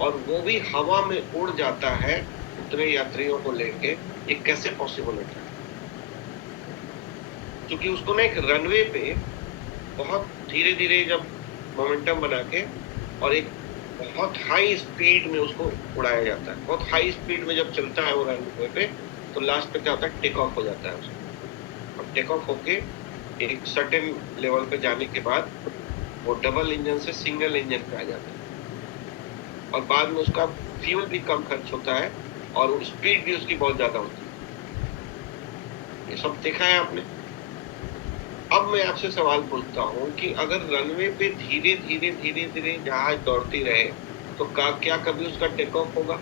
और वो भी हवा में उड़ जाता है उतने यात्रियों को लेके, ये कैसे पॉसिबल होता है? क्योंकि उसको ना एक रनवे पे बहुत धीरे धीरे जब मोमेंटम बना के और एक बहुत हाई स्पीड में उसको उड़ाया जाता है। बहुत हाई स्पीड में जब चलता है वो रनवे पे, तो लास्ट पे क्या होता है, टेक ऑफ हो जाता है उसको। और टेक ऑफ होके एक सर्टेन लेवल पे जाने के बाद वो डबल इंजन से सिंगल इंजन पे आ जाता है और बाद में उसका फ्यूल भी कम खर्च होता है और स्पीड भी उसकी बहुत ज्यादा होती है। ये सब देखा है आपने। अब मैं आपसे सवाल पूछता हूँ कि अगर रनवे पे धीरे धीरे धीरे धीरे जहाज दौड़ती रहे तो क्या कभी उसका टेक ऑफ होगा?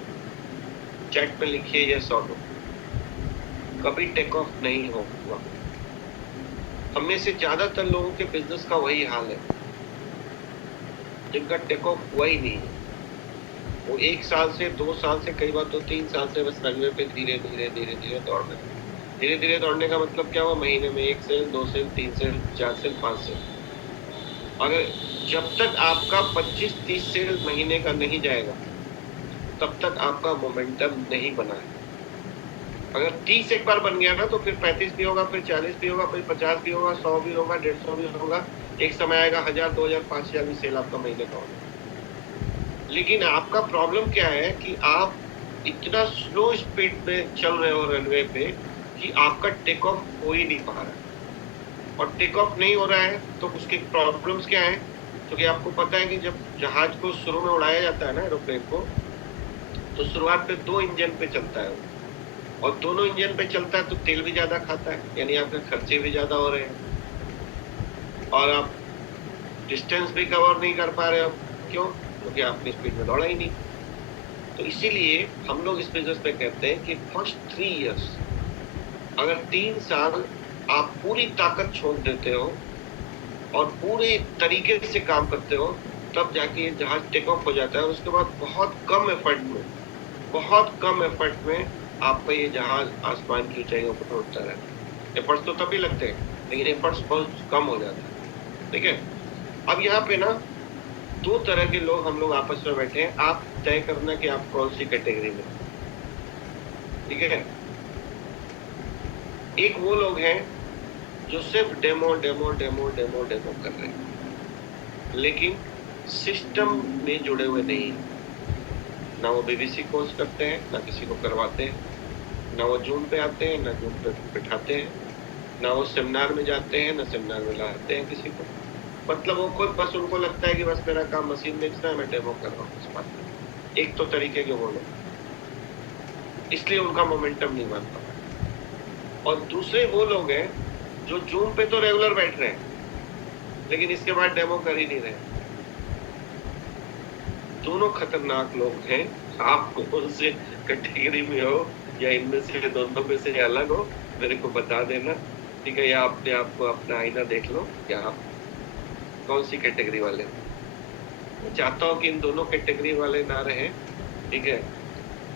चैट पे लिखिए यस और नो। कभी टेक ऑफ नहीं होगा। हम में से ज्यादातर लोगों के बिजनेस का वही हाल है, जिनका टेक ऑफ हुआ ही नहीं है। वो 1 साल से 2 साल से, कई बार तो 3 साल से बस रनवे पे धीरे धीरे धीरे धीरे दौड़ रहे हैं। धीरे धीरे दौड़ने का मतलब क्या हुआ? महीने में 1 sale, 2 sale, 3 sale, 4 sale, 5 sale. अगर जब तक आपका 25-30 सेल महीने का नहीं जाएगा तब तक आपका मोमेंटम नहीं बना है। अगर 30 एक बार बन गया ना तो फिर 35 भी होगा, फिर 40 भी होगा, फिर 50 भी होगा, 100 भी होगा, 150 भी होगा। एक समय आएगा 1000, 2000, 5000 भी सेल आपका महीने का होगा। लेकिन आपका प्रॉब्लम क्या है कि आप इतना स्लो स्पीड में चल रहे हो रनवे पे कि आपका टेक ऑफ हो ही नहीं पा रहा है। और टेक ऑफ नहीं हो रहा है तो उसके प्रॉब्लम्स क्या है? क्योंकि आपको पता है कि जब जहाज को शुरू में उड़ाया जाता है ना एरोप्लेन को, तो शुरुआत पे 2 इंजन पे चलता है और दोनों इंजन पे चलता है तो तेल भी ज्यादा खाता है, यानी आपके खर्चे भी ज्यादा हो रहे हैं और आप डिस्टेंस भी कवर नहीं कर पा रहे हो। क्यों? क्योंकि आपने स्पीड में दौड़ा ही नहीं। तो इसीलिए हम लोग इस बिजनेस में कहते हैं कि फर्स्ट 3 इयर्स, अगर 3 साल आप पूरी ताकत छोड़ देते हो और पूरे तरीके से काम करते हो, तब जाके ये जहाज टेक ऑफ हो जाता है। और उसके बाद बहुत कम एफर्ट में आपका ये जहाज आसमान की ऊंचाइयों पर उड़ता रहता है। एफर्ट्स तो तभी लगते हैं लेकिन एफर्ट्स बहुत कम हो जाते हैं, ठीक है। अब यहाँ पे ना 2 तरह के लोग हम लोग आपस में बैठे हैं, आप तय करना कि आप कौन सी कैटेगरी में, ठीक है। एक वो लोग हैं जो सिर्फ डेमो कर रहे हैं, लेकिन सिस्टम में जुड़े हुए नहीं हैं। ना वो बीबीसी कोर्स करते हैं, ना किसी को करवाते हैं, ना वो जूम पे आते हैं, ना जूम पे बिठाते हैं, ना वो सेमिनार में जाते हैं, ना सेमिनार में लाते हैं किसी को। मतलब वो खुद बस उनको लगता है कि बस मेरा काम मशीन बेचना है, मैं डेमो कर रहा हूँ इस बात में। एक तो तरीके के वो लोग, इसलिए उनका मोमेंटम नहीं बन पाता। और दूसरे वो लोग हैं जो जूम पे तो रेगुलर बैठ रहे हैं, लेकिन इसके बाद डेमो कर ही नहीं रहे। दोनों खतरनाक लोग हैं। आप कौन से कैटेगरी में हो या इनमें से दोनों में से अलग हो, मेरे को बता देना, ठीक है? या अपने आप को अपना आईना देख लो, या आप कौन सी कैटेगरी वाले हो। मैं चाहता हूँ कि इन दोनों कैटेगरी वाले ना रहे, ठीक है?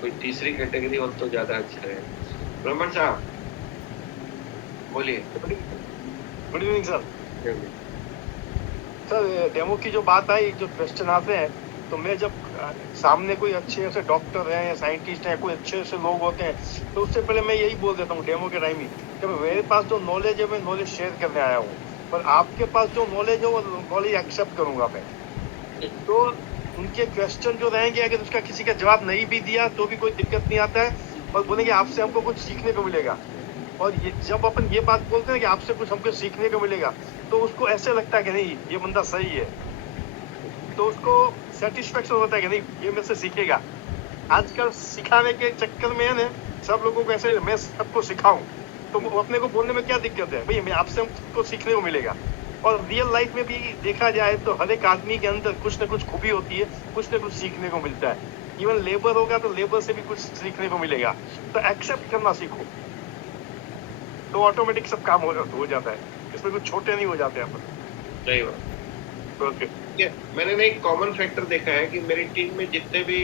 कोई तीसरी कैटेगरी हो तो ज्यादा अच्छा है। ब्रह्मण साहब बोलिए। Good evening sir. Sir demo की जो बात आई, जो क्वेश्चन आते हैं, तो मैं जब सामने कोई अच्छे ऐसे डॉक्टर हैं या साइंटिस्ट हैं, कोई अच्छे ऐसे लोग होते हैं, तो उससे पहले मैं यही बोल देता हूँ डेमो के टाइम ही कि मेरे पास जो नॉलेज है, मैं नॉलेज शेयर करने आया हूँ, पर आपके पास जो नॉलेज है वो नॉलेज एक्सेप्ट करूँगा मैं। तो उनके क्वेश्चन जो रहेंगे, अगर उसका किसी का जवाब नहीं भी दिया तो भी कोई दिक्कत नहीं आता है, और बोलेंगे आपसे हमको कुछ सीखने को मिलेगा। और ये जब अपन ये बात बोलते हैं कि आपसे कुछ हमको सीखने को मिलेगा, तो उसको ऐसे लगता है कि नहीं ये बंदा सही है, तो उसको सेटिस्फेक्शन होता है कि नहीं ये मेरे से सीखेगा। आजकल सिखाने के चक्कर में है ना, सब लोगों को ऐसे मैं सबको सिखाऊं, तो अपने को बोलने में क्या दिक्कत है? भाई मैं आपसे हमको सीखने को मिलेगा। और रियल लाइफ में भी देखा जाए तो हर एक आदमी के अंदर कुछ ना कुछ खूबी होती है, कुछ ना कुछ सीखने को मिलता है। इवन लेबर होगा तो लेबर से भी कुछ सीखने को मिलेगा। तो एक्सेप्ट करना सीखो, तो ऑटोमेटिक सब काम हो जाता है। इसमें कुछ छोटे नहीं हो जाते अपन। सही बात। ओके। मैंने ना एक कॉमन फैक्टर देखा है कि मेरी टीम में जितने भी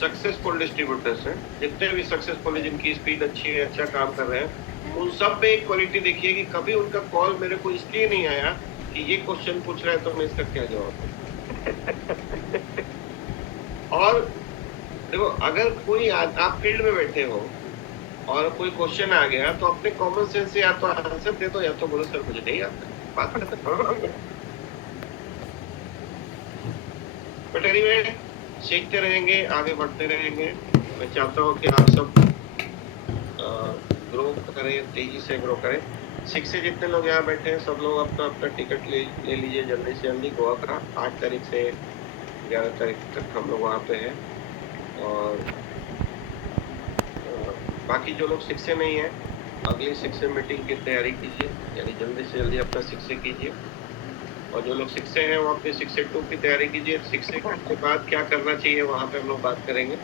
सक्सेसफुल डिस्ट्रीब्यूटर्स हैं, जितने भी सक्सेसफुल है, जिनकी स्पीड अच्छी है, अच्छा काम कर रहे हैं, उन सब में एक क्वालिटी देखिए कि कभी उनका कॉल मेरे को इसलिए नहीं आया कि ये क्वेश्चन पूछ रहा है तो मैं इसका क्या जवाब दूं। और देखो, अगर कोई आप फील्ड में बैठे हो और कोई क्वेश्चन आ गया तो अपने कॉमन सेंस से या तो आंसर दे दो, या तो बोलो सर मुझे नहीं आता, बात खत्म। बट एनीवे, सीखते रहेंगे, आगे बढ़ते रहेंगे। मैं चाहता हूँ कि आप सब ग्रो करें, तेजी से ग्रो करें। 6 से जितने लोग यहाँ बैठे हैं, सब लोग अपना अपना टिकट ले लीजिए जल्दी से जल्दी गोवा का। 8 तारीख से 11 तारीख तक हम लोग वहाँ पे हैं। और बाकी जो लोग 6 से नहीं है, अगली 6 से मीटिंग की तैयारी कीजिए, यानी जल्दी से जल्दी अपना 6 से कीजिए। और जो लोग 6 से हैं वो अपने 6 से 2 की तैयारी कीजिए। 6 से 2 के बाद क्या करना चाहिए वहाँ पे हम लोग बात करेंगे।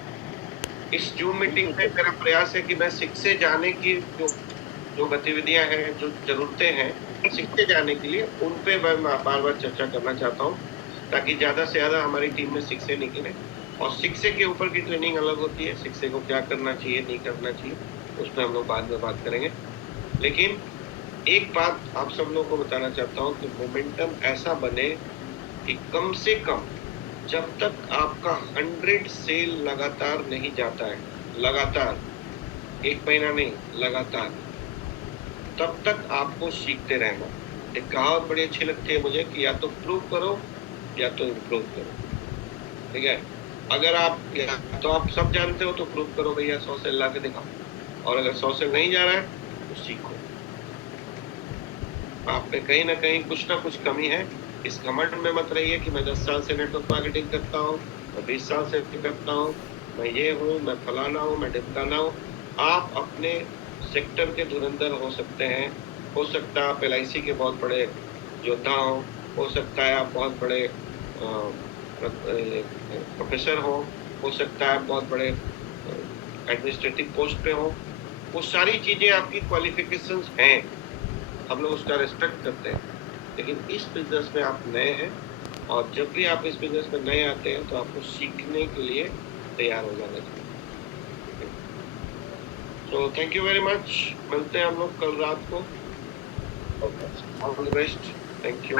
इस जूम मीटिंग में मेरा प्रयास है कि मैं 6 से जाने की जो गतिविधियां हैं, जो जरूरतें हैं 6 से जाने के लिए, उन पे मैं बार बार चर्चा करना चाहता हूँ, ताकि ज़्यादा से ज़्यादा हमारी टीम में 6 से निकले। और 6 से के ऊपर की ट्रेनिंग अलग होती है। 6 से को क्या करना चाहिए, नहीं करना चाहिए, उस पर हम लोग बाद में बात करेंगे। लेकिन एक बात आप सब लोगों को बताना चाहता हूँ कि मोमेंटम ऐसा बने कि कम से कम जब तक आपका 100 सेल लगातार नहीं जाता है, लगातार 1 महीना नहीं, लगातार, तब तक आपको सीखते रहना। एक कहावत बड़ी अच्छी लगती है मुझे कि या तो प्रूव करो या तो इम्प्रूव करो। ठीक है? अगर आप या तो आप सब जानते हो तो प्रूव करो भैया, 100 सेल ला के दिखाओ। और अगर 100 सेल नहीं जा रहा है तो सीखो। आप में कहीं ना कहीं कुछ ना कुछ कमी है। इस घमंड में मत रहिए कि मैं 10 साल से नेटवर्क मार्केटिंग करता हूँ, मैं 20 साल से करता हूँ, मैं ये हूँ, मैं फलाना हूँ, मैं ढिमकाना हूँ। आप अपने सेक्टर के धुरंधर हो सकते हैं। हो सकता है आप LIC के बहुत बड़े योद्धा हो सकता है आप बहुत बड़े प्रोफेसर हो सकता है आप बहुत बड़े एडमिनिस्ट्रेटिव पोस्ट पे हो। वो सारी चीज़ें आपकी क्वालिफिकेशंस हैं, हम लोग उसका रिस्पेक्ट करते हैं। लेकिन इस बिजनेस में आप नए हैं, और जब भी आप इस बिजनेस में नए आते हैं तो आपको सीखने के लिए तैयार हो जाना चाहिए। तो थैंक यू वेरी मच। मिलते हैं हम लोग कल रात को। All the best. Thank you.